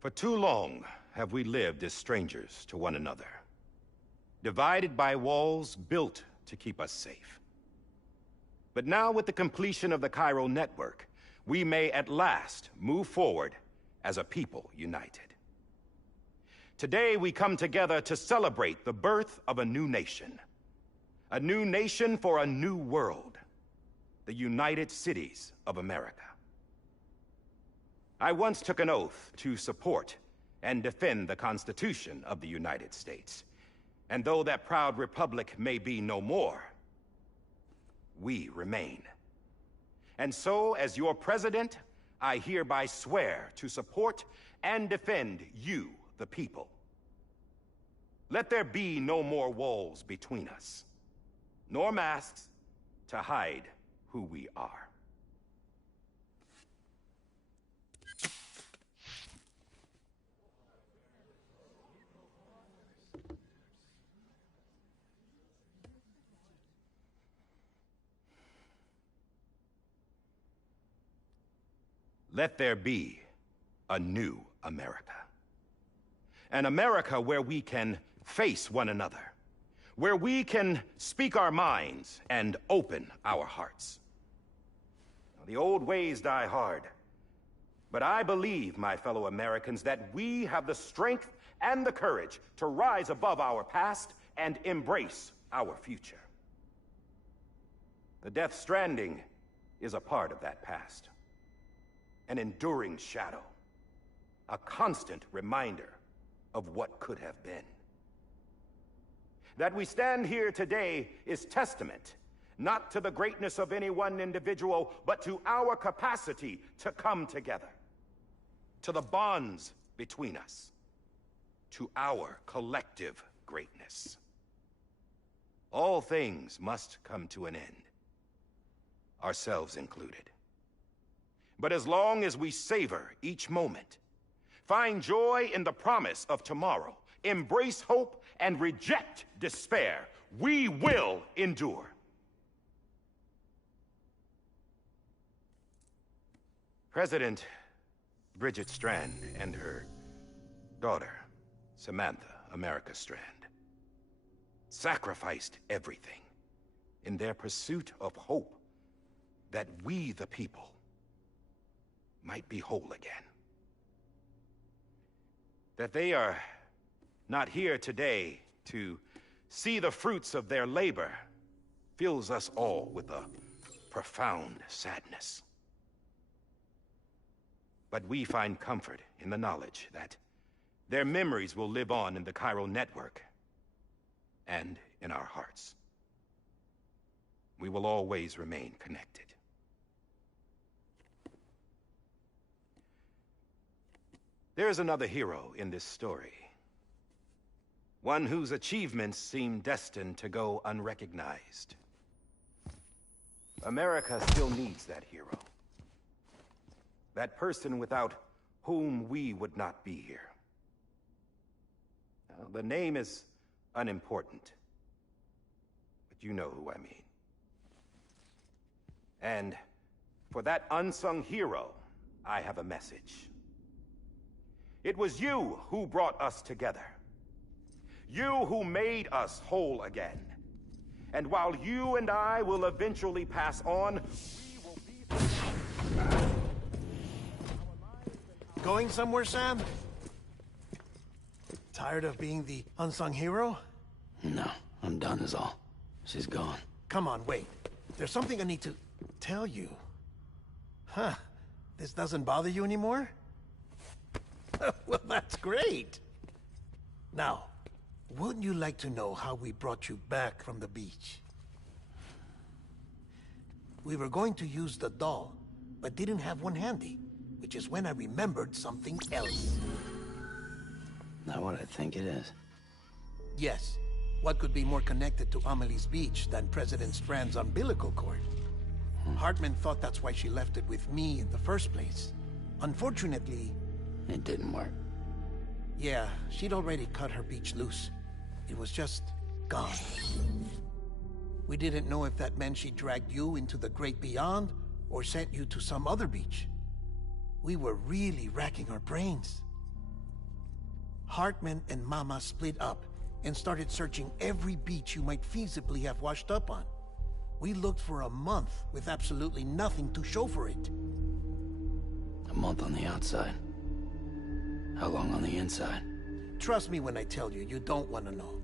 For too long have we lived as strangers to one another, divided by walls built to keep us safe. But now, with the completion of the Cairo network, we may at last move forward as a people united. Today, we come together to celebrate the birth of a new nation for a new world, the United Cities of America. I once took an oath to support and defend the Constitution of the United States. And though that proud republic may be no more, we remain. And so, as your president, I hereby swear to support and defend you, the people. Let there be no more walls between us, nor masks to hide who we are. Let there be a new America. An America where we can face one another, where we can speak our minds and open our hearts. The old ways die hard, but I believe, my fellow Americans, that we have the strength and the courage to rise above our past and embrace our future. The Death Stranding is a part of that past. An enduring shadow, a constant reminder of what could have been. That we stand here today is testament, not to the greatness of any one individual, but to our capacity to come together, to the bonds between us, to our collective greatness. All things must come to an end, ourselves included. But as long as we savor each moment, find joy in the promise of tomorrow, embrace hope, and reject despair, we will endure. President Bridget Strand and her daughter, Samantha America Strand, sacrificed everything in their pursuit of hope that we, the people, might be whole again. That they are not here today to see the fruits of their labor fills us all with a profound sadness. But we find comfort in the knowledge that their memories will live on in the Chiral network and in our hearts. We will always remain connected. There is another hero in this story. One whose achievements seem destined to go unrecognized. America still needs that hero. That person without whom we would not be here. Now, the name is unimportant, but you know who I mean. And for that unsung hero, I have a message. It was you who brought us together. You who made us whole again. And while you and I will eventually pass on, we will be... Going somewhere, Sam? Tired of being the unsung hero? No, I'm done is all. She's gone. Come on, wait. There's something I need to tell you. Huh. This doesn't bother you anymore? Well, that's great. Now, wouldn't you like to know how we brought you back from the beach? We were going to use the doll, but didn't have one handy, which is when I remembered something else. Not what I think it is. Yes. What could be more connected to Amelie's beach than President Strand's umbilical cord? Hartman thought that's why she left it with me in the first place. Unfortunately... It didn't work. Yeah, she'd already cut her beach loose. It was just gone. We didn't know if that meant she dragged you into the great beyond, or sent you to some other beach. We were really racking our brains. Hartman and Mama split up and started searching every beach you might feasibly have washed up on. We looked for a month with absolutely nothing to show for it. A month on the outside. How long on the inside? Trust me when I tell you, you don't want to know.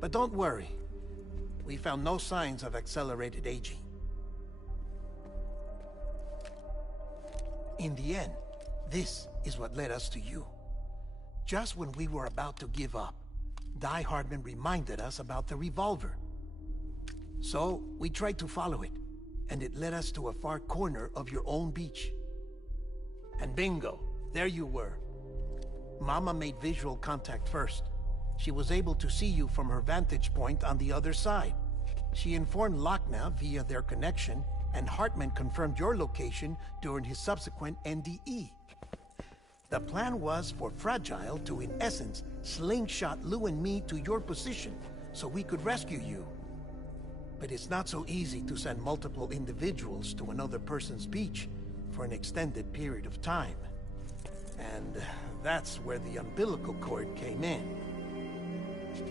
But don't worry. We found no signs of accelerated aging. In the end, this is what led us to you. Just when we were about to give up, Die Hartman reminded us about the revolver. So, we tried to follow it, and it led us to a far corner of your own beach. And bingo, there you were. Mama made visual contact first. She was able to see you from her vantage point on the other side. She informed Lochna via their connection, and Hartman confirmed your location during his subsequent NDE. The plan was for Fragile to, in essence, slingshot Lou and me to your position, so we could rescue you. But it's not so easy to send multiple individuals to another person's beach for an extended period of time. And that's where the umbilical cord came in.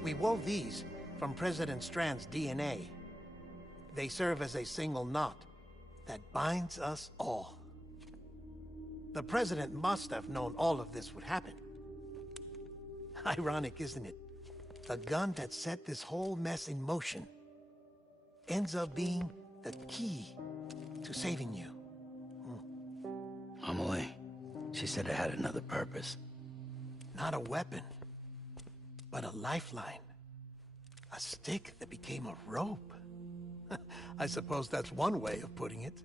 We wove these from President Strand's DNA. They serve as a single knot that binds us all. The President must have known all of this would happen. Ironic, isn't it? The gun that set this whole mess in motion ends up being the key to saving you. Amelie, she said it had another purpose. Not a weapon, but a lifeline. A stick that became a rope. I suppose that's one way of putting it.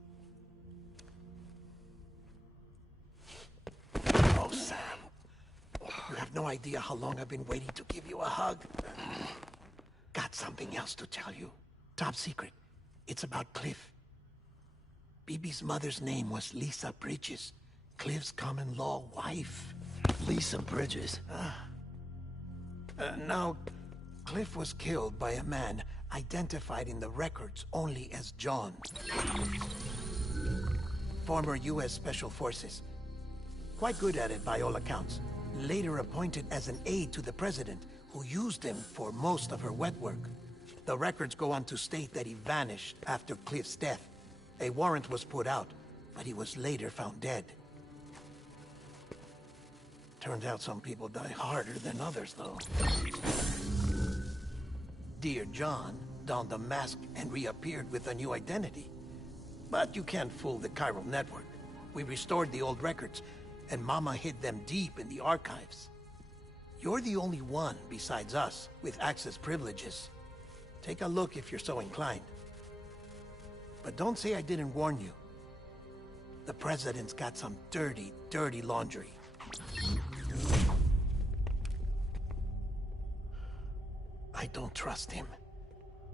Oh, Sam. You have no idea how long I've been waiting to give you a hug. got something else to tell you. Top secret. It's about Cliff. BB's mother's name was Lisa Bridges, Cliff's common-law wife. Lisa Bridges? Now, Cliff was killed by a man identified in the records only as John. Former U.S. Special Forces. Quite good at it by all accounts. Later appointed as an aide to the president, who used him for most of her wet work. The records go on to state that he vanished after Cliff's death. A warrant was put out, but he was later found dead. Turns out some people die harder than others, though. Dear John donned a mask and reappeared with a new identity. But you can't fool the chiral network. We restored the old records, and Mama hid them deep in the archives. You're the only one, besides us, with access privileges. Take a look if you're so inclined. But don't say I didn't warn you. The president's got some dirty, dirty laundry. I don't trust him,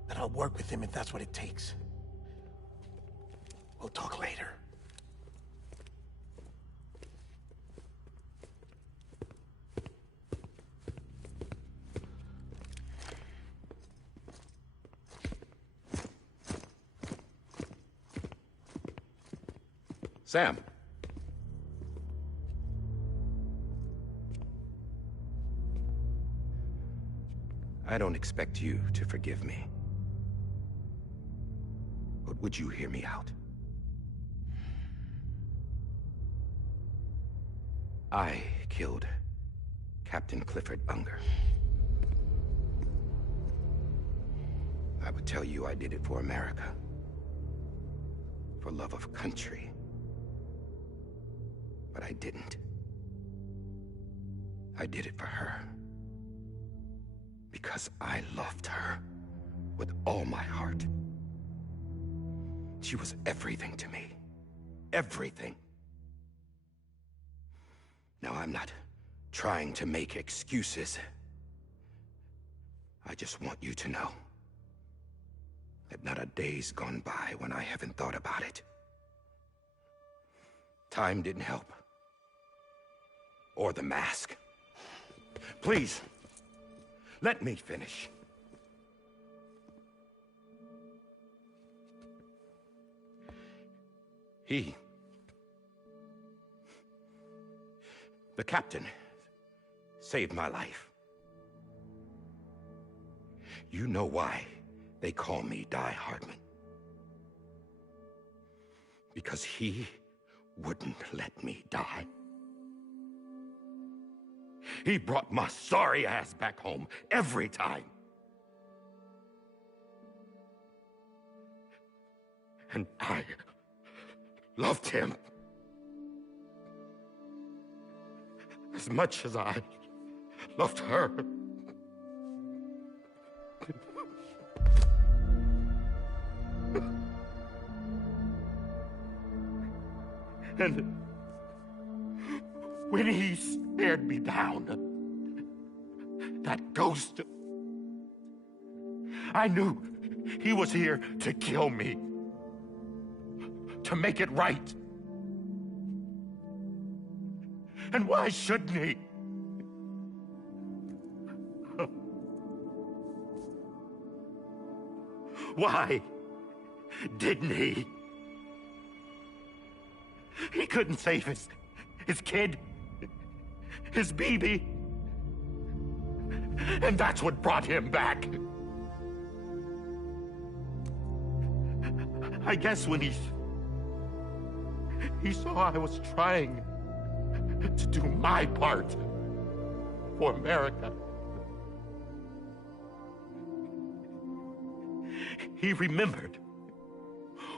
but I'll work with him if that's what it takes. We'll talk later. Sam. I don't expect you to forgive me. But would you hear me out? I killed Captain Clifford Unger. I would tell you I did it for America. For love of country. But I didn't. I did it for her. Because I loved her with all my heart. She was everything to me. Everything. Now, I'm not trying to make excuses. I just want you to know that not a day's gone by when I haven't thought about it. Time didn't help. Or the mask. Please, let me finish. The captain, saved my life. You know why they call me Die Hardman. Because he wouldn't let me die. He brought my sorry ass back home every time. And I loved him as much as I loved her. And when he stared me down, that ghost, I knew he was here to kill me, to make it right. And why shouldn't he? Why didn't he? He couldn't save his kid, his baby. And that's what brought him back. I guess when he saw I was trying to do my part for America, he remembered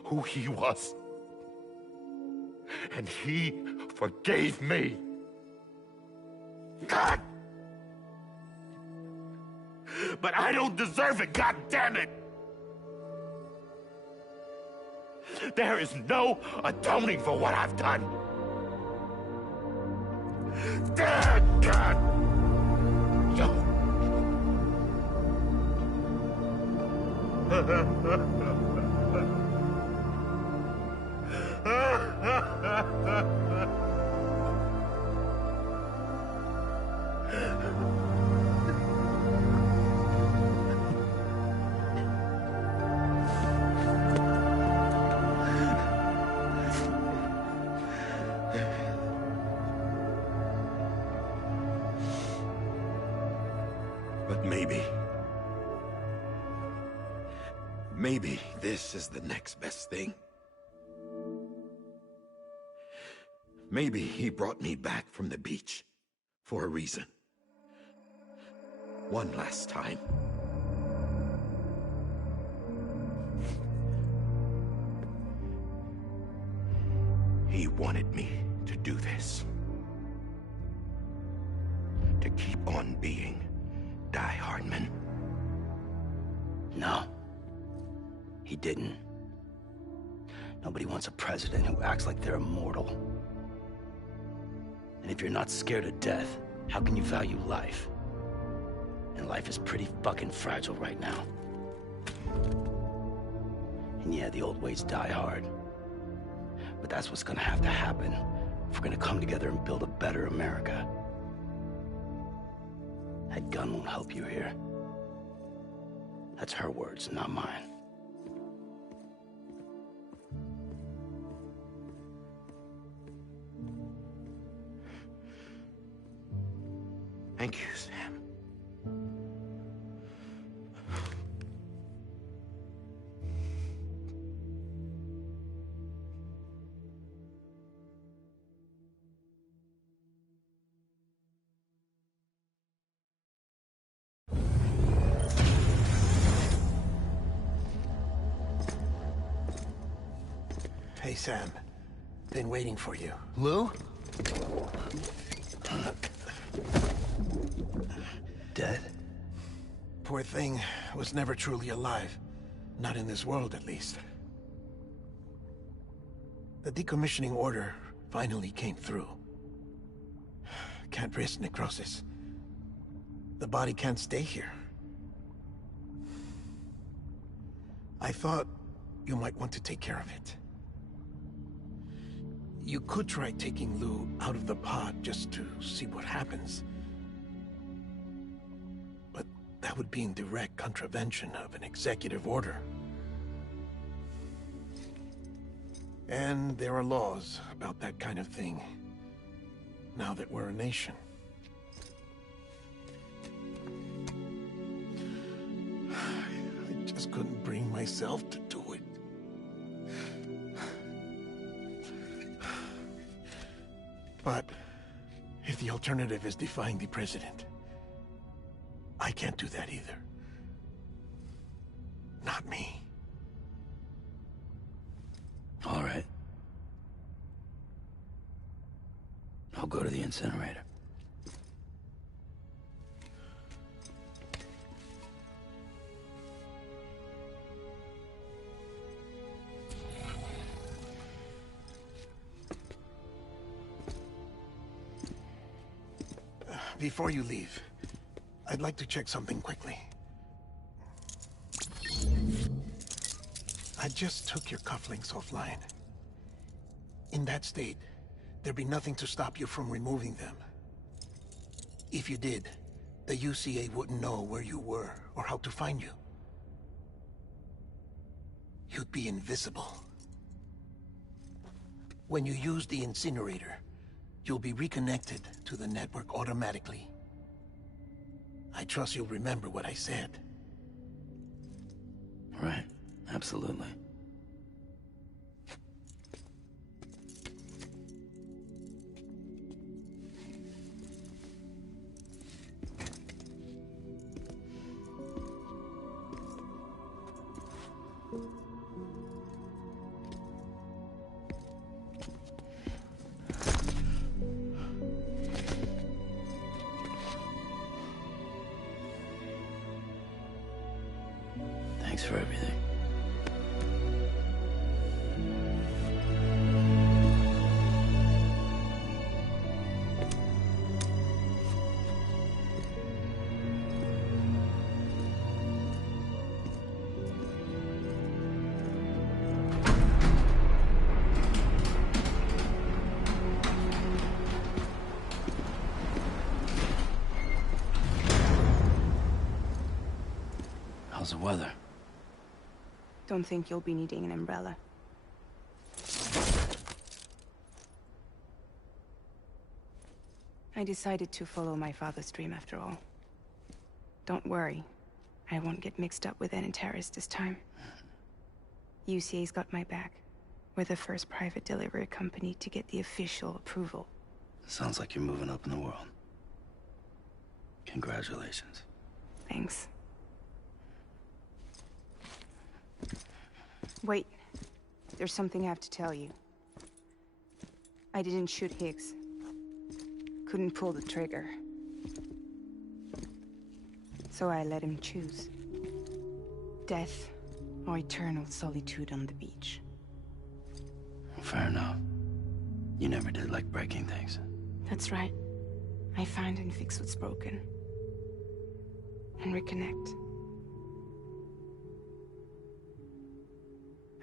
who he was. And he forgave me. God! But I don't deserve it, God damn it! There is no atoning for what I've done. God! No! But maybe this is the next best thing. Maybe he brought me back from the beach for a reason. One last time. He wanted me to do this. To keep on being Die Hardman. No. He didn't. Nobody wants a president who acts like they're immortal. And if you're not scared of death, how can you value life? And life is pretty fucking fragile right now. And yeah, the old ways die hard. But that's what's gonna have to happen if we're gonna come together and build a better America. That gun won't help you here. That's her words, not mine. Thank you, Sam. Hey, Sam. Been waiting for you. Lou? Dead? Poor thing was never truly alive. Not in this world, at least. The decommissioning order finally came through. Can't risk necrosis. The body can't stay here. I thought you might want to take care of it. You could try taking Lou out of the pod just to see what happens. But that would be in direct contravention of an executive order. And there are laws about that kind of thing, now that we're a nation. I just couldn't bring myself to do it. But if the alternative is defying the president, I can't do that either. Not me. All right. I'll go to the incinerator. Before you leave, I'd like to check something quickly. I just took your cufflinks offline. In that state, there'd be nothing to stop you from removing them. If you did, the UCA wouldn't know where you were or how to find you. You'd be invisible. When you use the incinerator, you'll be reconnected to the network automatically. I trust you'll remember what I said. Right, absolutely. Thanks for everything. How's the weather? Don't think you'll be needing an umbrella. I decided to follow my father's dream after all. Don't worry. I won't get mixed up with any terrorists this time. UCA's got my back. We're the first private delivery company to get the official approval. Sounds like you're moving up in the world. Congratulations. Thanks. Wait. There's something I have to tell you. I didn't shoot Higgs. Couldn't pull the trigger. So I let him choose. Death or eternal solitude on the beach. Fair enough. You never did like breaking things. That's right. I find and fix what's broken. And reconnect.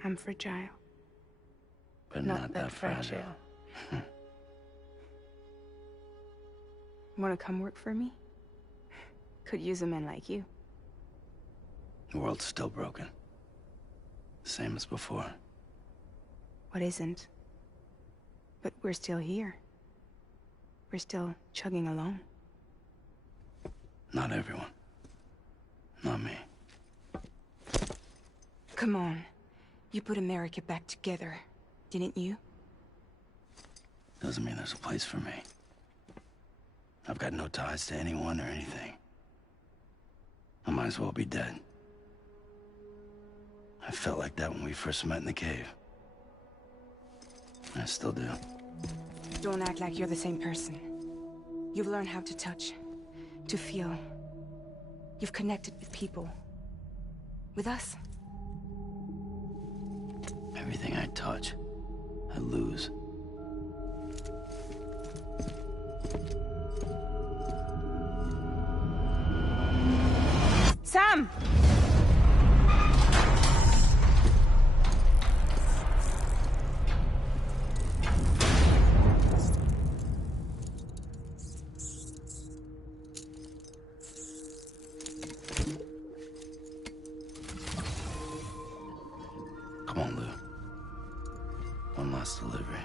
I'm fragile. But not that fragile. Wanna come work for me? Could use a man like you. The world's still broken. Same as before. What isn't? But we're still here. We're still chugging along. Not everyone. Not me. Come on. You put America back together, didn't you? Doesn't mean there's a place for me. I've got no ties to anyone or anything. I might as well be dead. I felt like that when we first met in the cave. I still do. Don't act like you're the same person. You've learned how to touch, to feel. You've connected with people. With us. Everything I touch, I lose. Sam! Come on, Lou. One last delivery.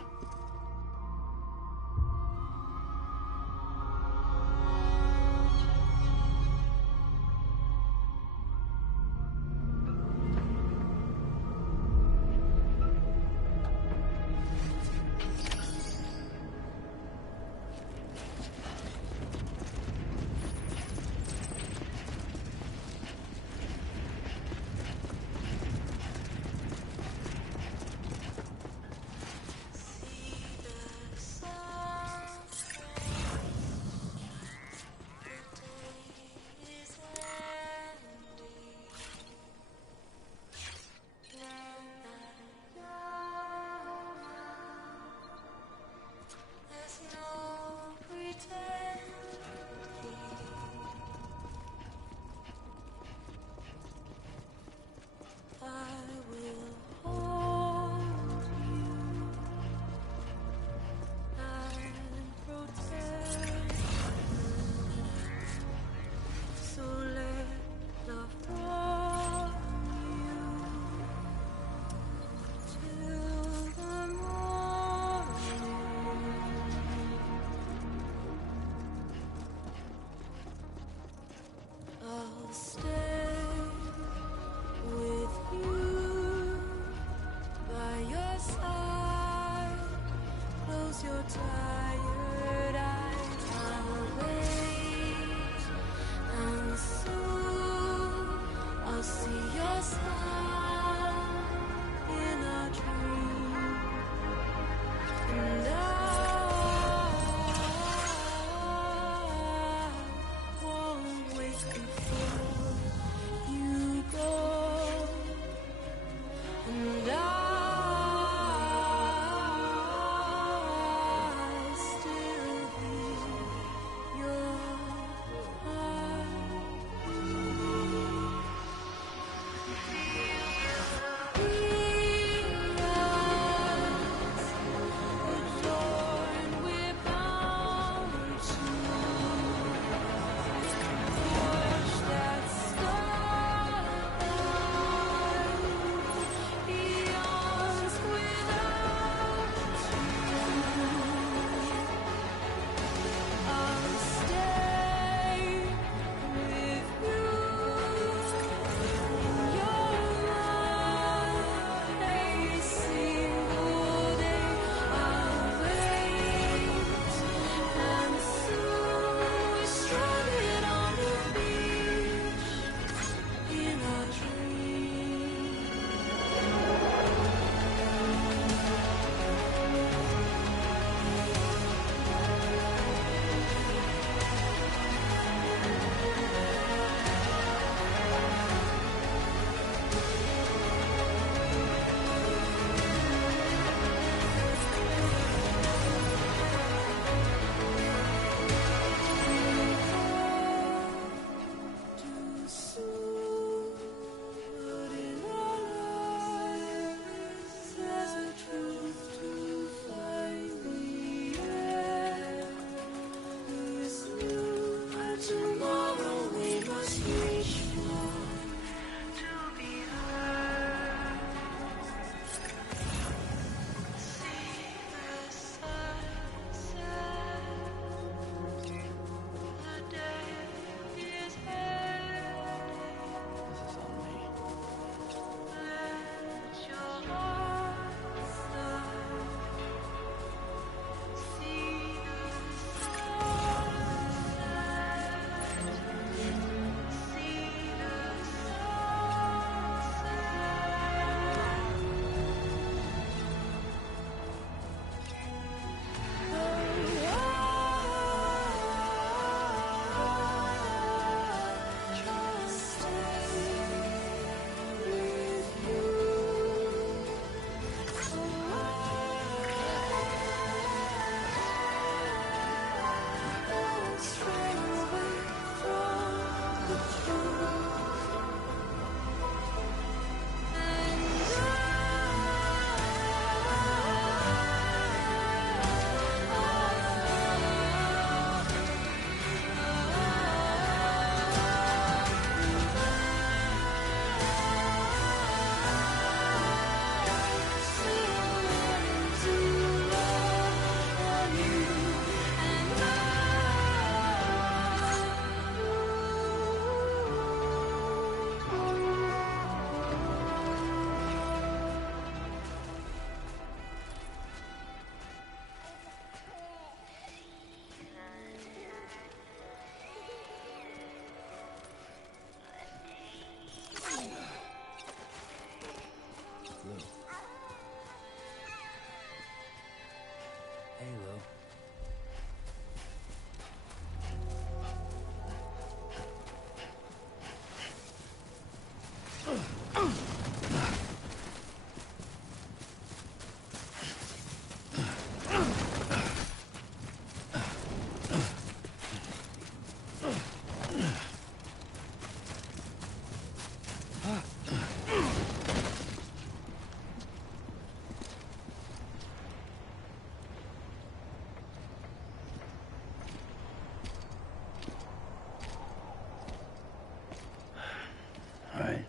All right.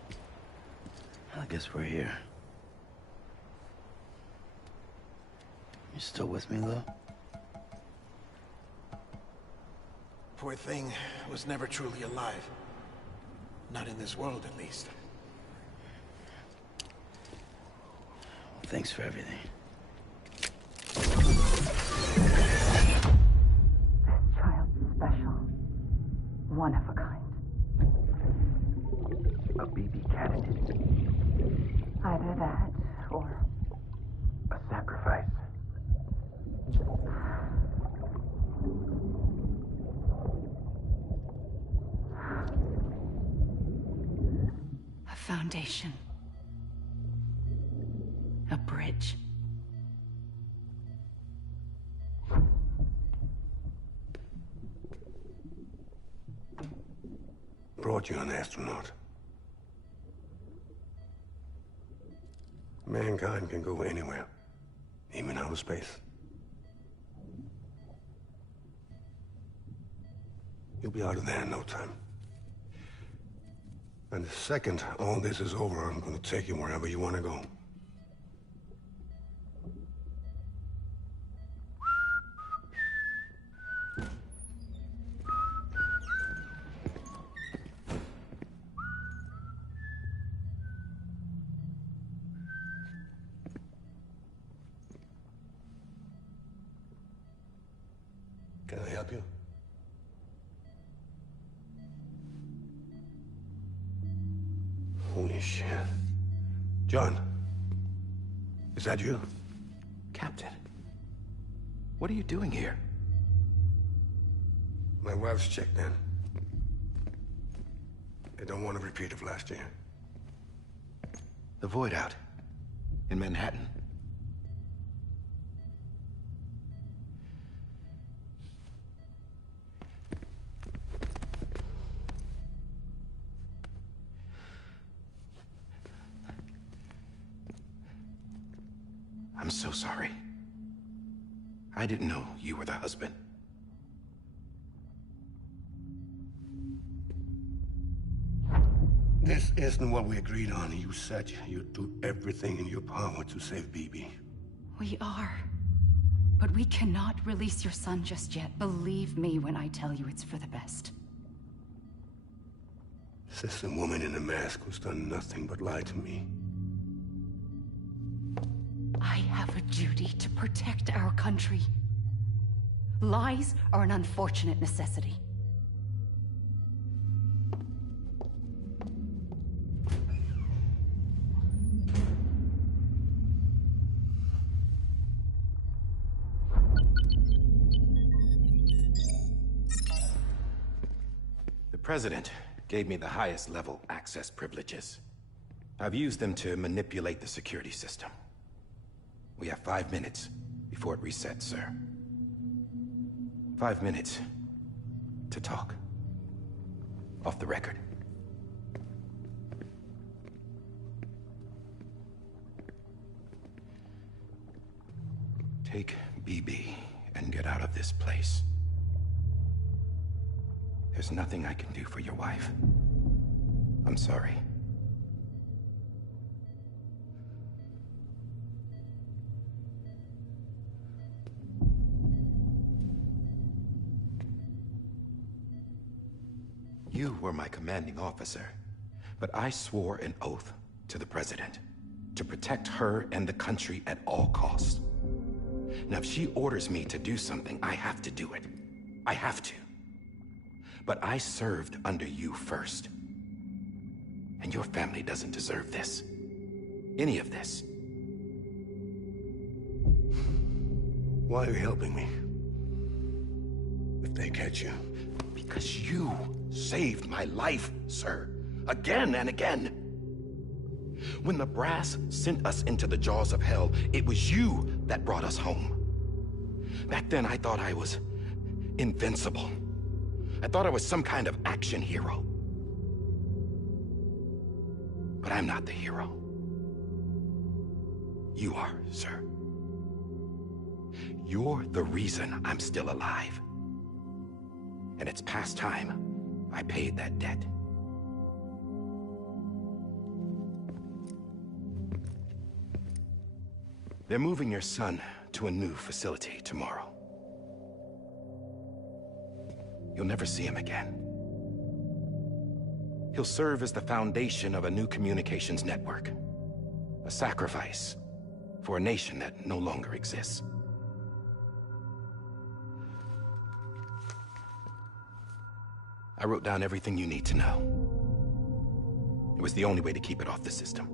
I guess we're here. You still with me, though? Poor thing was never truly alive. Not in this world, at least. Well, thanks for everything. Child's special. One of a kind. A BB candidate. Either that, or... a sacrifice. A foundation. A bridge. Brought you an astronaut. Mankind can go anywhere, even outer space. You'll be out of there in no time. And the second all this is over, I'm gonna take you wherever you want to go. Can I help you? Holy shit. John, is that you? Captain, what are you doing here? My wife's checked in. They don't want a repeat of last year. The Void Out in Manhattan. I'm so sorry. I didn't know you were the husband. This isn't what we agreed on. You said you'd do everything in your power to save BB. We are. But we cannot release your son just yet. Believe me when I tell you it's for the best. This is a woman in a mask who's done nothing but lie to me. I have a duty to protect our country. Lies are an unfortunate necessity. The President gave me the highest level access privileges. I've used them to manipulate the security system. We have 5 minutes before it resets, sir. 5 minutes to talk. Off the record. Take BB and get out of this place. There's nothing I can do for your wife. I'm sorry. You were my commanding officer, but I swore an oath to the President to protect her and the country at all costs. Now, if she orders me to do something, I have to do it. I have to. But I served under you first. And your family doesn't deserve this. Any of this. Why are you helping me? If they catch you. Because you saved my life, sir. Again and again. When the brass sent us into the jaws of hell, it was you that brought us home. Back then, I thought I was invincible. I thought I was some kind of action hero. But I'm not the hero. You are, sir. You're the reason I'm still alive. And it's past time I paid that debt. They're moving your son to a new facility tomorrow. You'll never see him again. He'll serve as the foundation of a new communications network. A sacrifice for a nation that no longer exists. I wrote down everything you need to know. It was the only way to keep it off the system.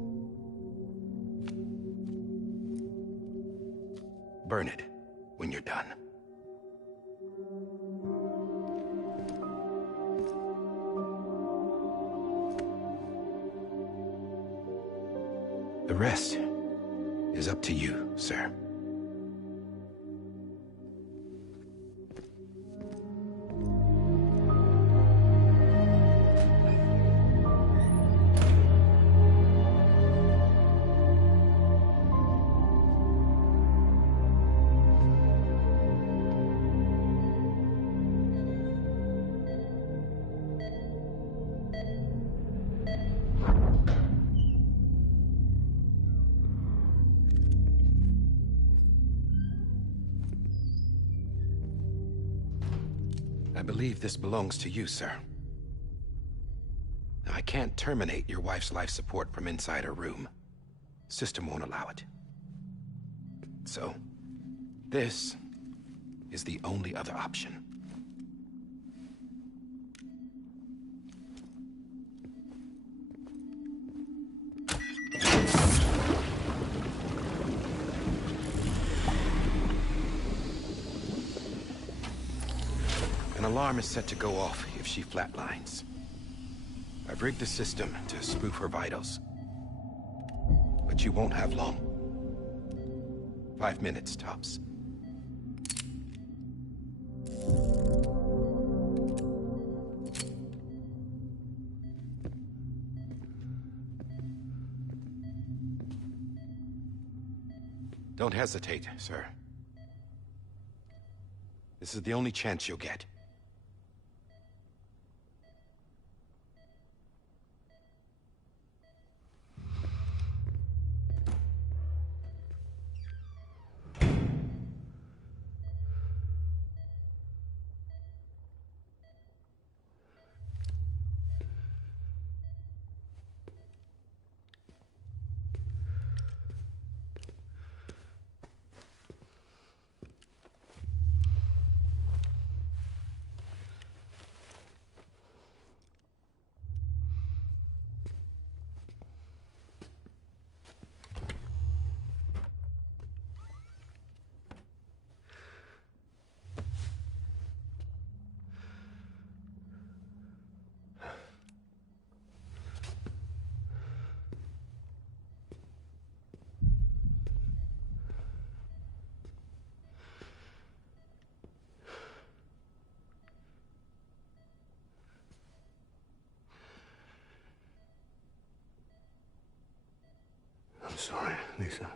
Burn it when you're done. The rest is up to you, sir. I believe this belongs to you, sir. Now, I can't terminate your wife's life support from inside her room. System won't allow it. So, this is the only other option. An alarm is set to go off if she flatlines. I've rigged the system to spoof her vitals. But you won't have long. 5 minutes, tops. Don't hesitate, sir. This is the only chance you'll get. I'm sorry, Lisa.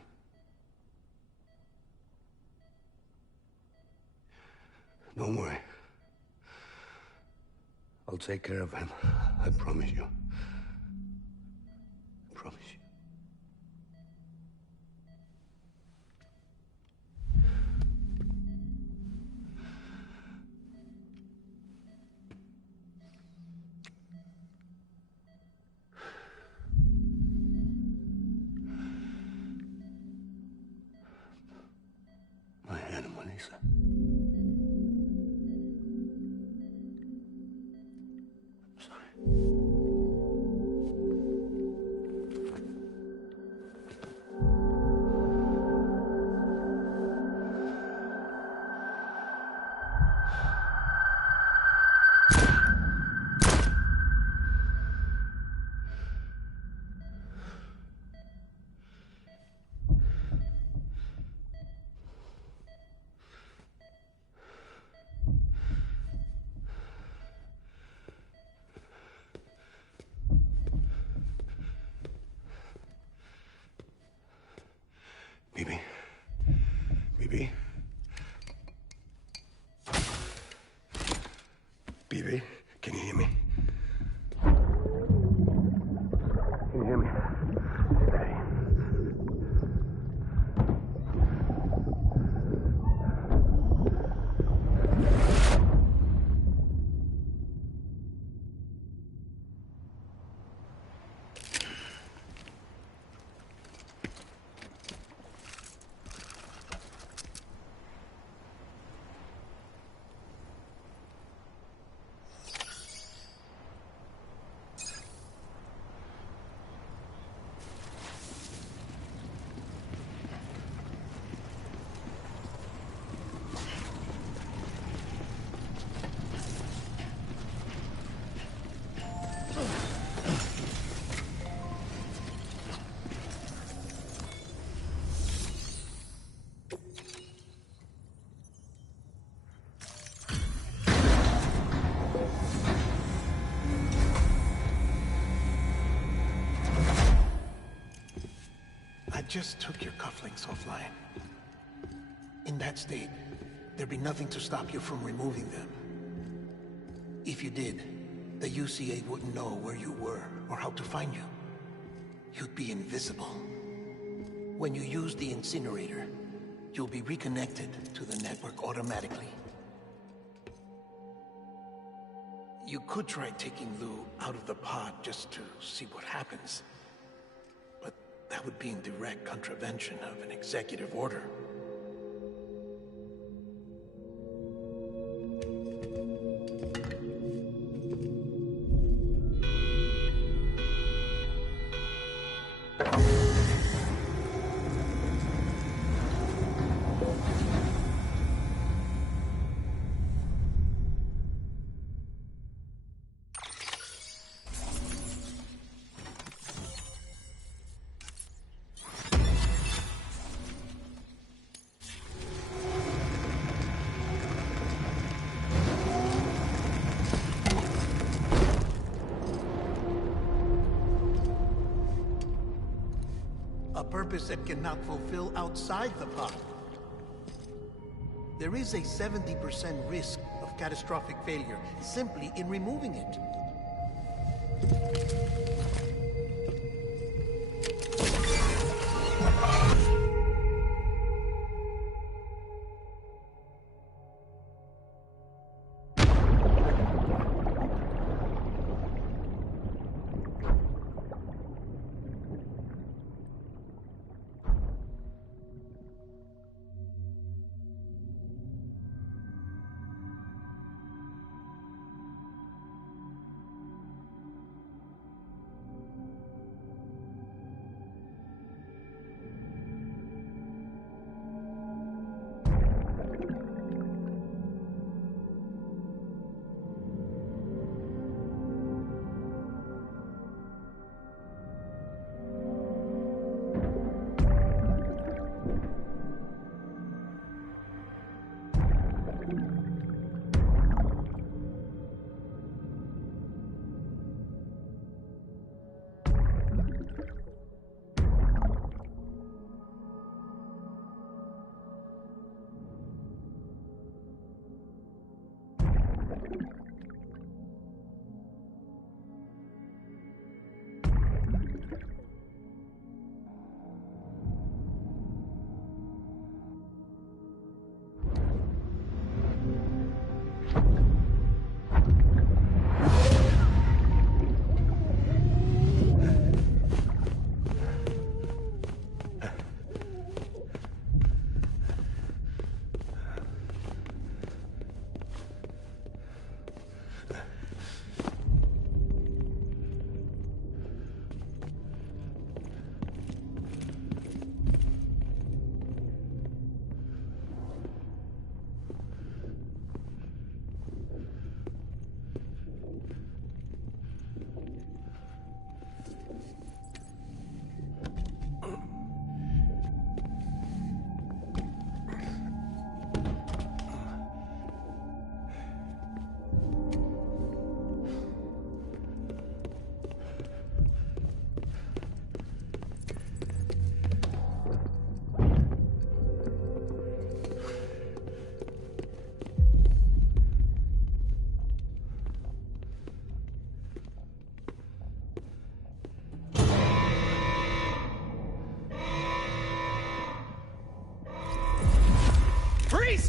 Don't worry. I'll take care of him. I promise you. I promise you. My animal, Lisa. Bibi? Bibi? Bibi, can you hear me? Can you hear me? Steady. I'm just took your cufflinks offline. In that state, there'd be nothing to stop you from removing them. If you did, the UCA wouldn't know where you were or how to find you. You'd be invisible. When you use the incinerator, you'll be reconnected to the network automatically. You could try taking Lou out of the pod just to see what happens. But that would be in direct contravention of an executive order. A purpose that cannot fulfill outside the pod. There is a 70% risk of catastrophic failure simply in removing it.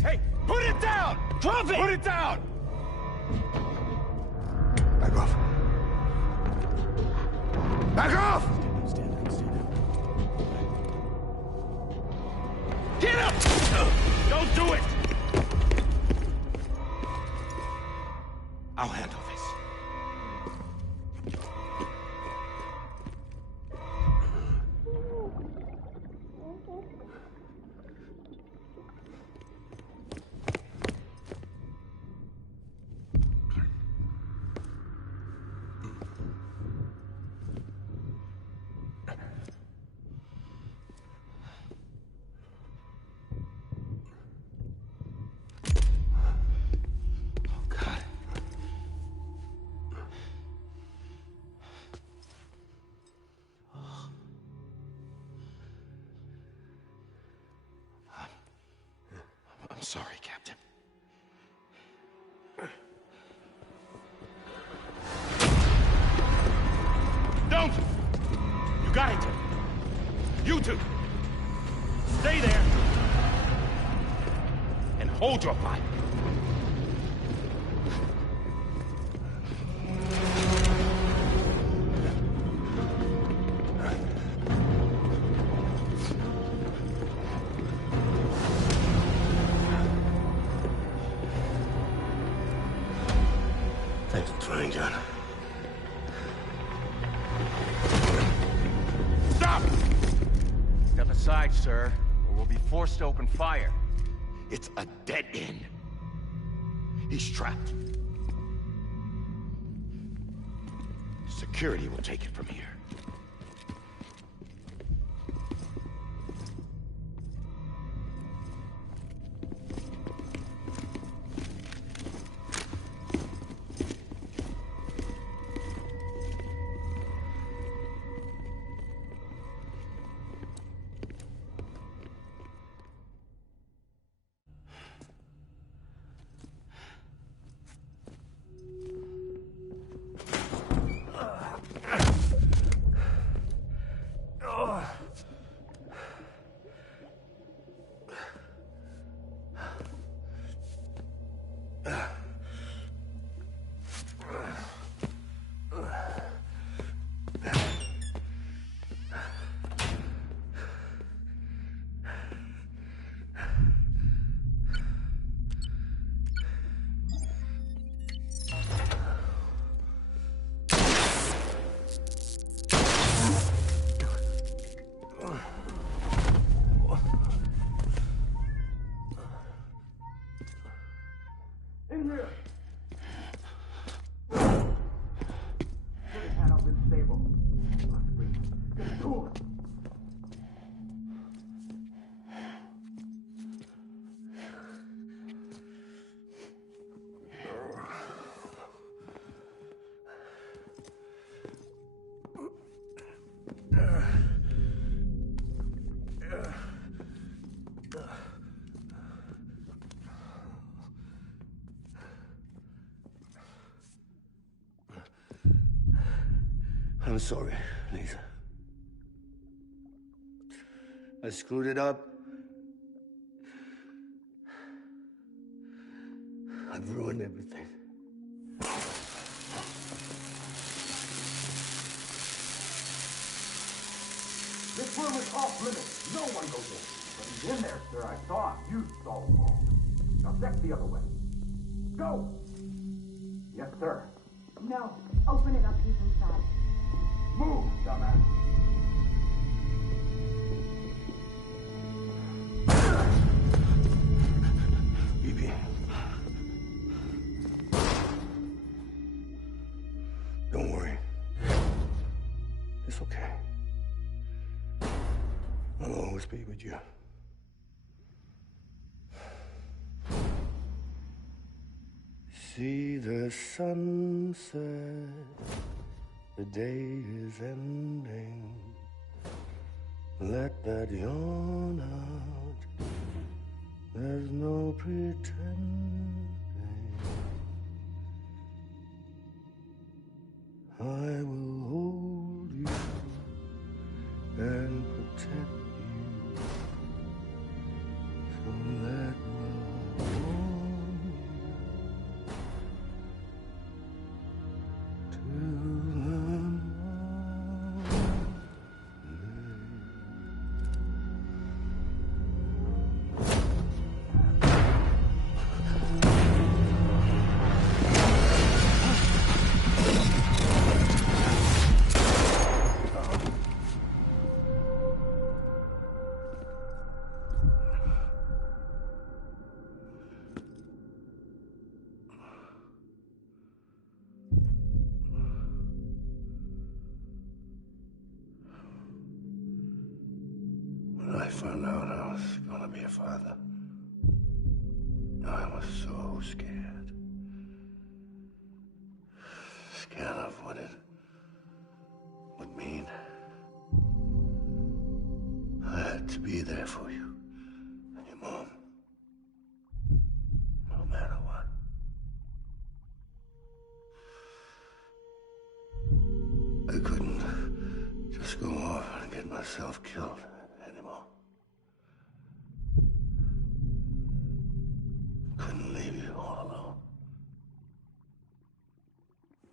Hey, put it down! Drop it! Put it down! Back off. Back off! Get up! Don't do it! I'll handle this. sorry, Captain. Don't! You got it! You two! Stay there! And hold your fire! Thanks for trying, John. Stop! Step aside, sir, or we'll be forced to open fire. It's a dead end. He's trapped. Security will take it from here. In here! Hand up and stable. Get to it! I'm sorry, Lisa. I screwed it up. I've ruined everything. This room is off limits. No one goes in. But he's in there, sir. I saw him. You saw him all. Now check the other way. Go! Yes, sir. No. Open it up. He's inside. Move, dumbass. Evie. Don't worry. It's okay. I'll always be with you. See the sunset. The day is ending. Let that yawn out. There's no pretending. I will hold you and protect you. So let love warm you till the When I found out I was gonna be a father, I was so scared. Scared of what it would mean. I had to be there for you and your mom. I couldn't just go off and get myself killed anymore. Couldn't leave you all alone.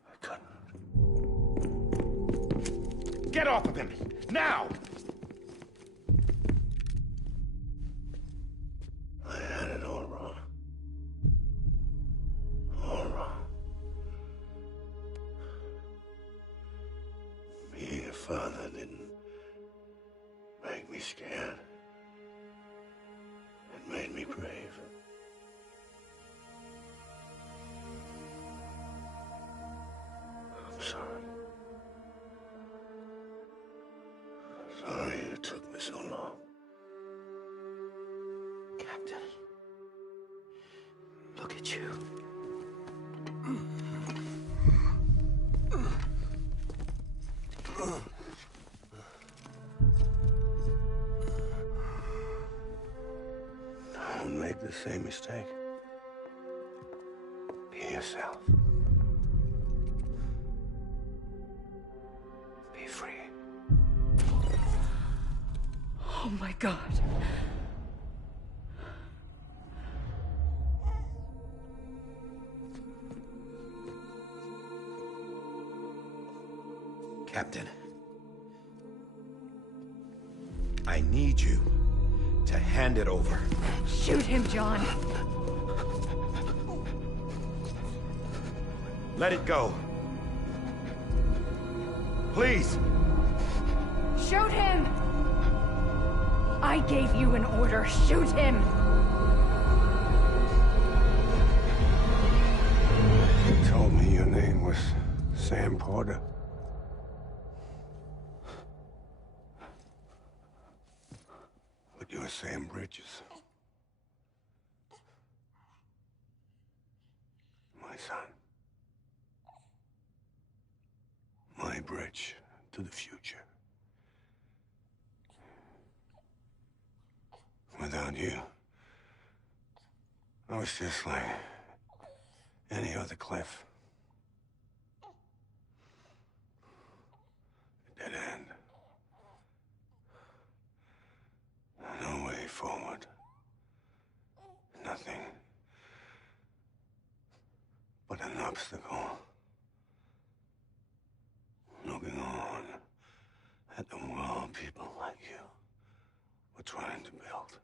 I couldn't. Get off of him! Now! I had it all wrong. All wrong. Being a father didn't make me scared. It made me brave. I'm sorry. Sorry it took me so long. Captain, look at you. Don't make the same mistake. Be yourself. Be free. Oh my God. Captain, I need you to hand it over. Shoot him, John. Let it go. Please. Shoot him! I gave you an order. Shoot him! You told me your name was Sam Porter. But you're Sam Bridges. My son. My bridge to the future. Without you, I was just like any other Cliff. A dead end. No way forward. Nothing but an obstacle. Looking on at the world people like you were trying to build.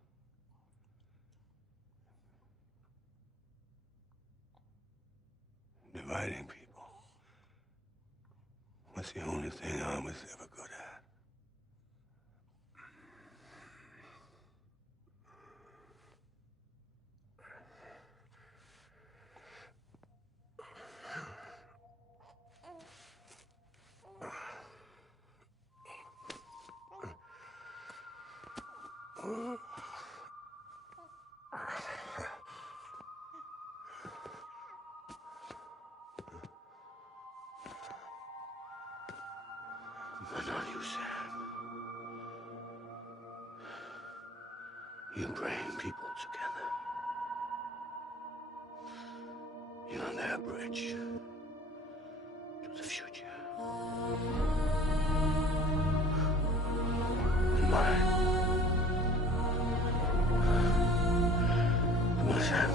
Dividing people was the only thing I was ever good at. But not you, Sam. You bring people together. You're their bridge to the future. And mine. Come on, Sam.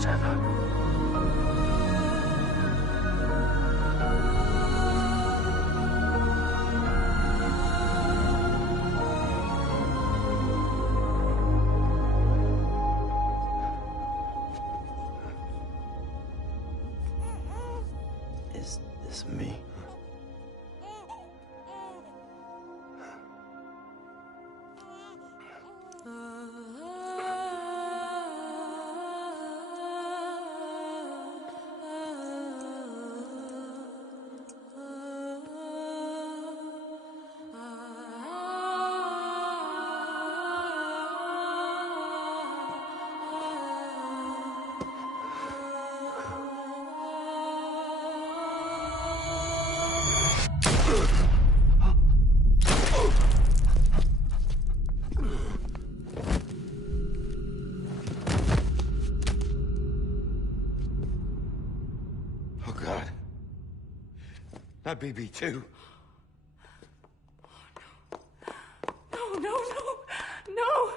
Stand up. Is this me? Not BB too. No, no, no, no!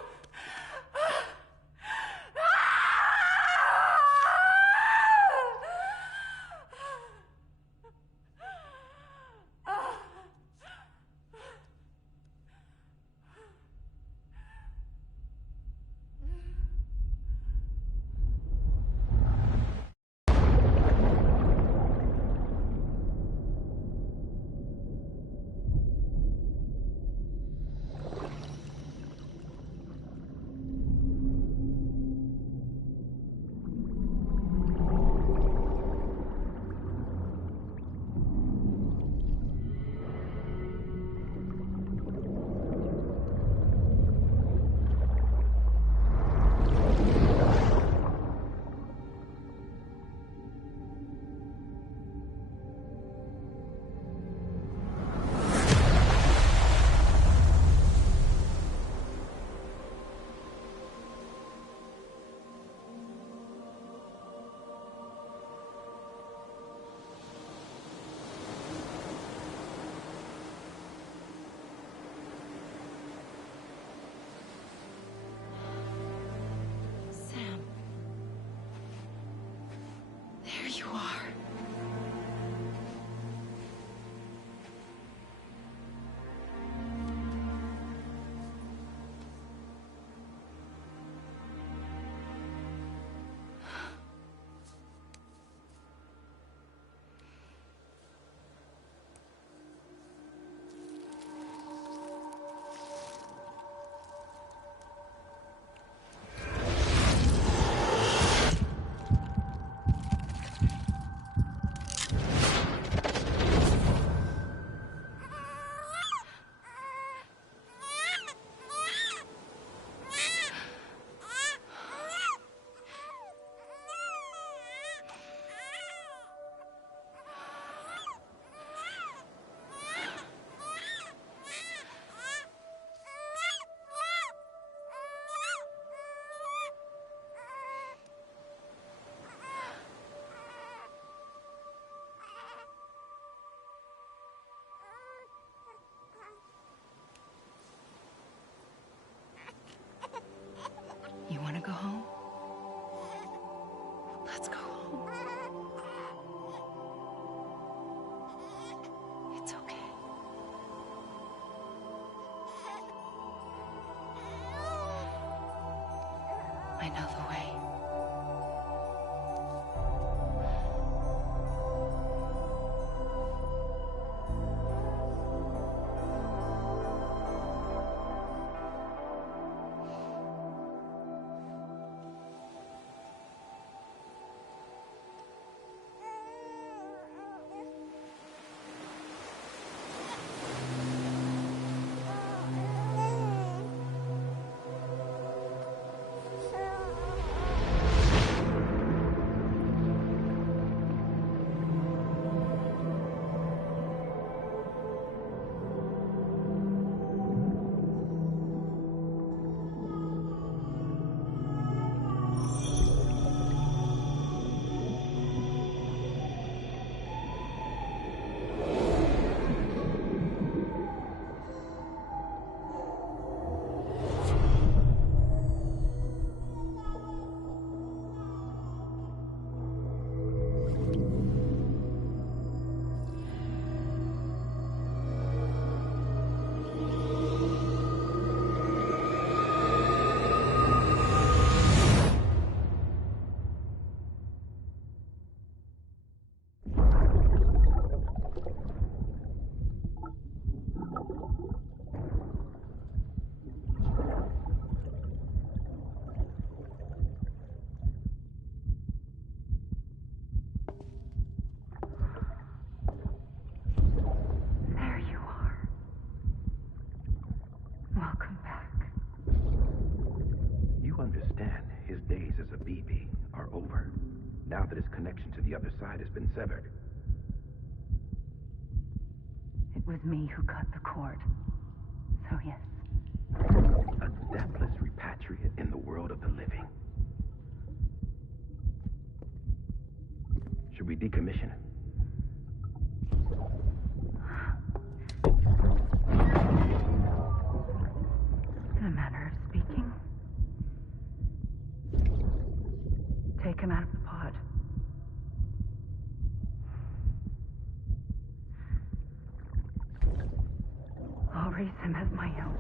There you are. You want to go home? Let's go home. It's okay. I know the way. There you are. Welcome back. You understand his days as a BB are over, now that his connection to the other side has been severed. It was me who cut the cord. So yes. A deathless repatriate in the world of the living. Should we decommission him? raise him as my own.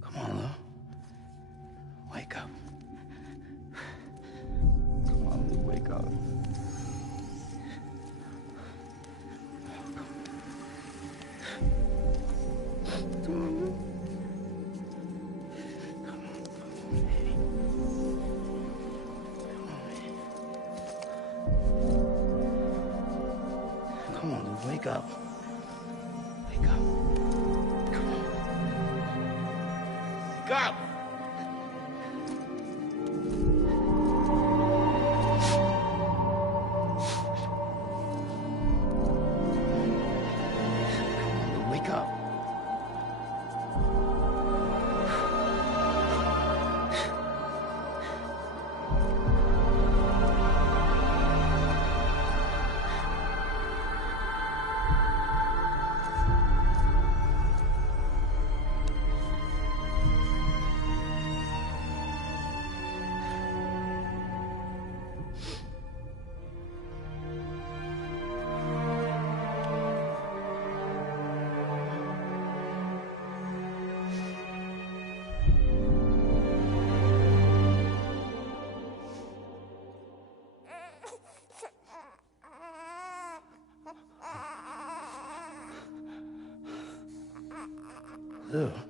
Come on, Lou. Wake up. Come on, Lou, wake up. Come on, Lou. Come on, Lou, wake up. Wake up. Come on. Wake up! Wake up. Lou.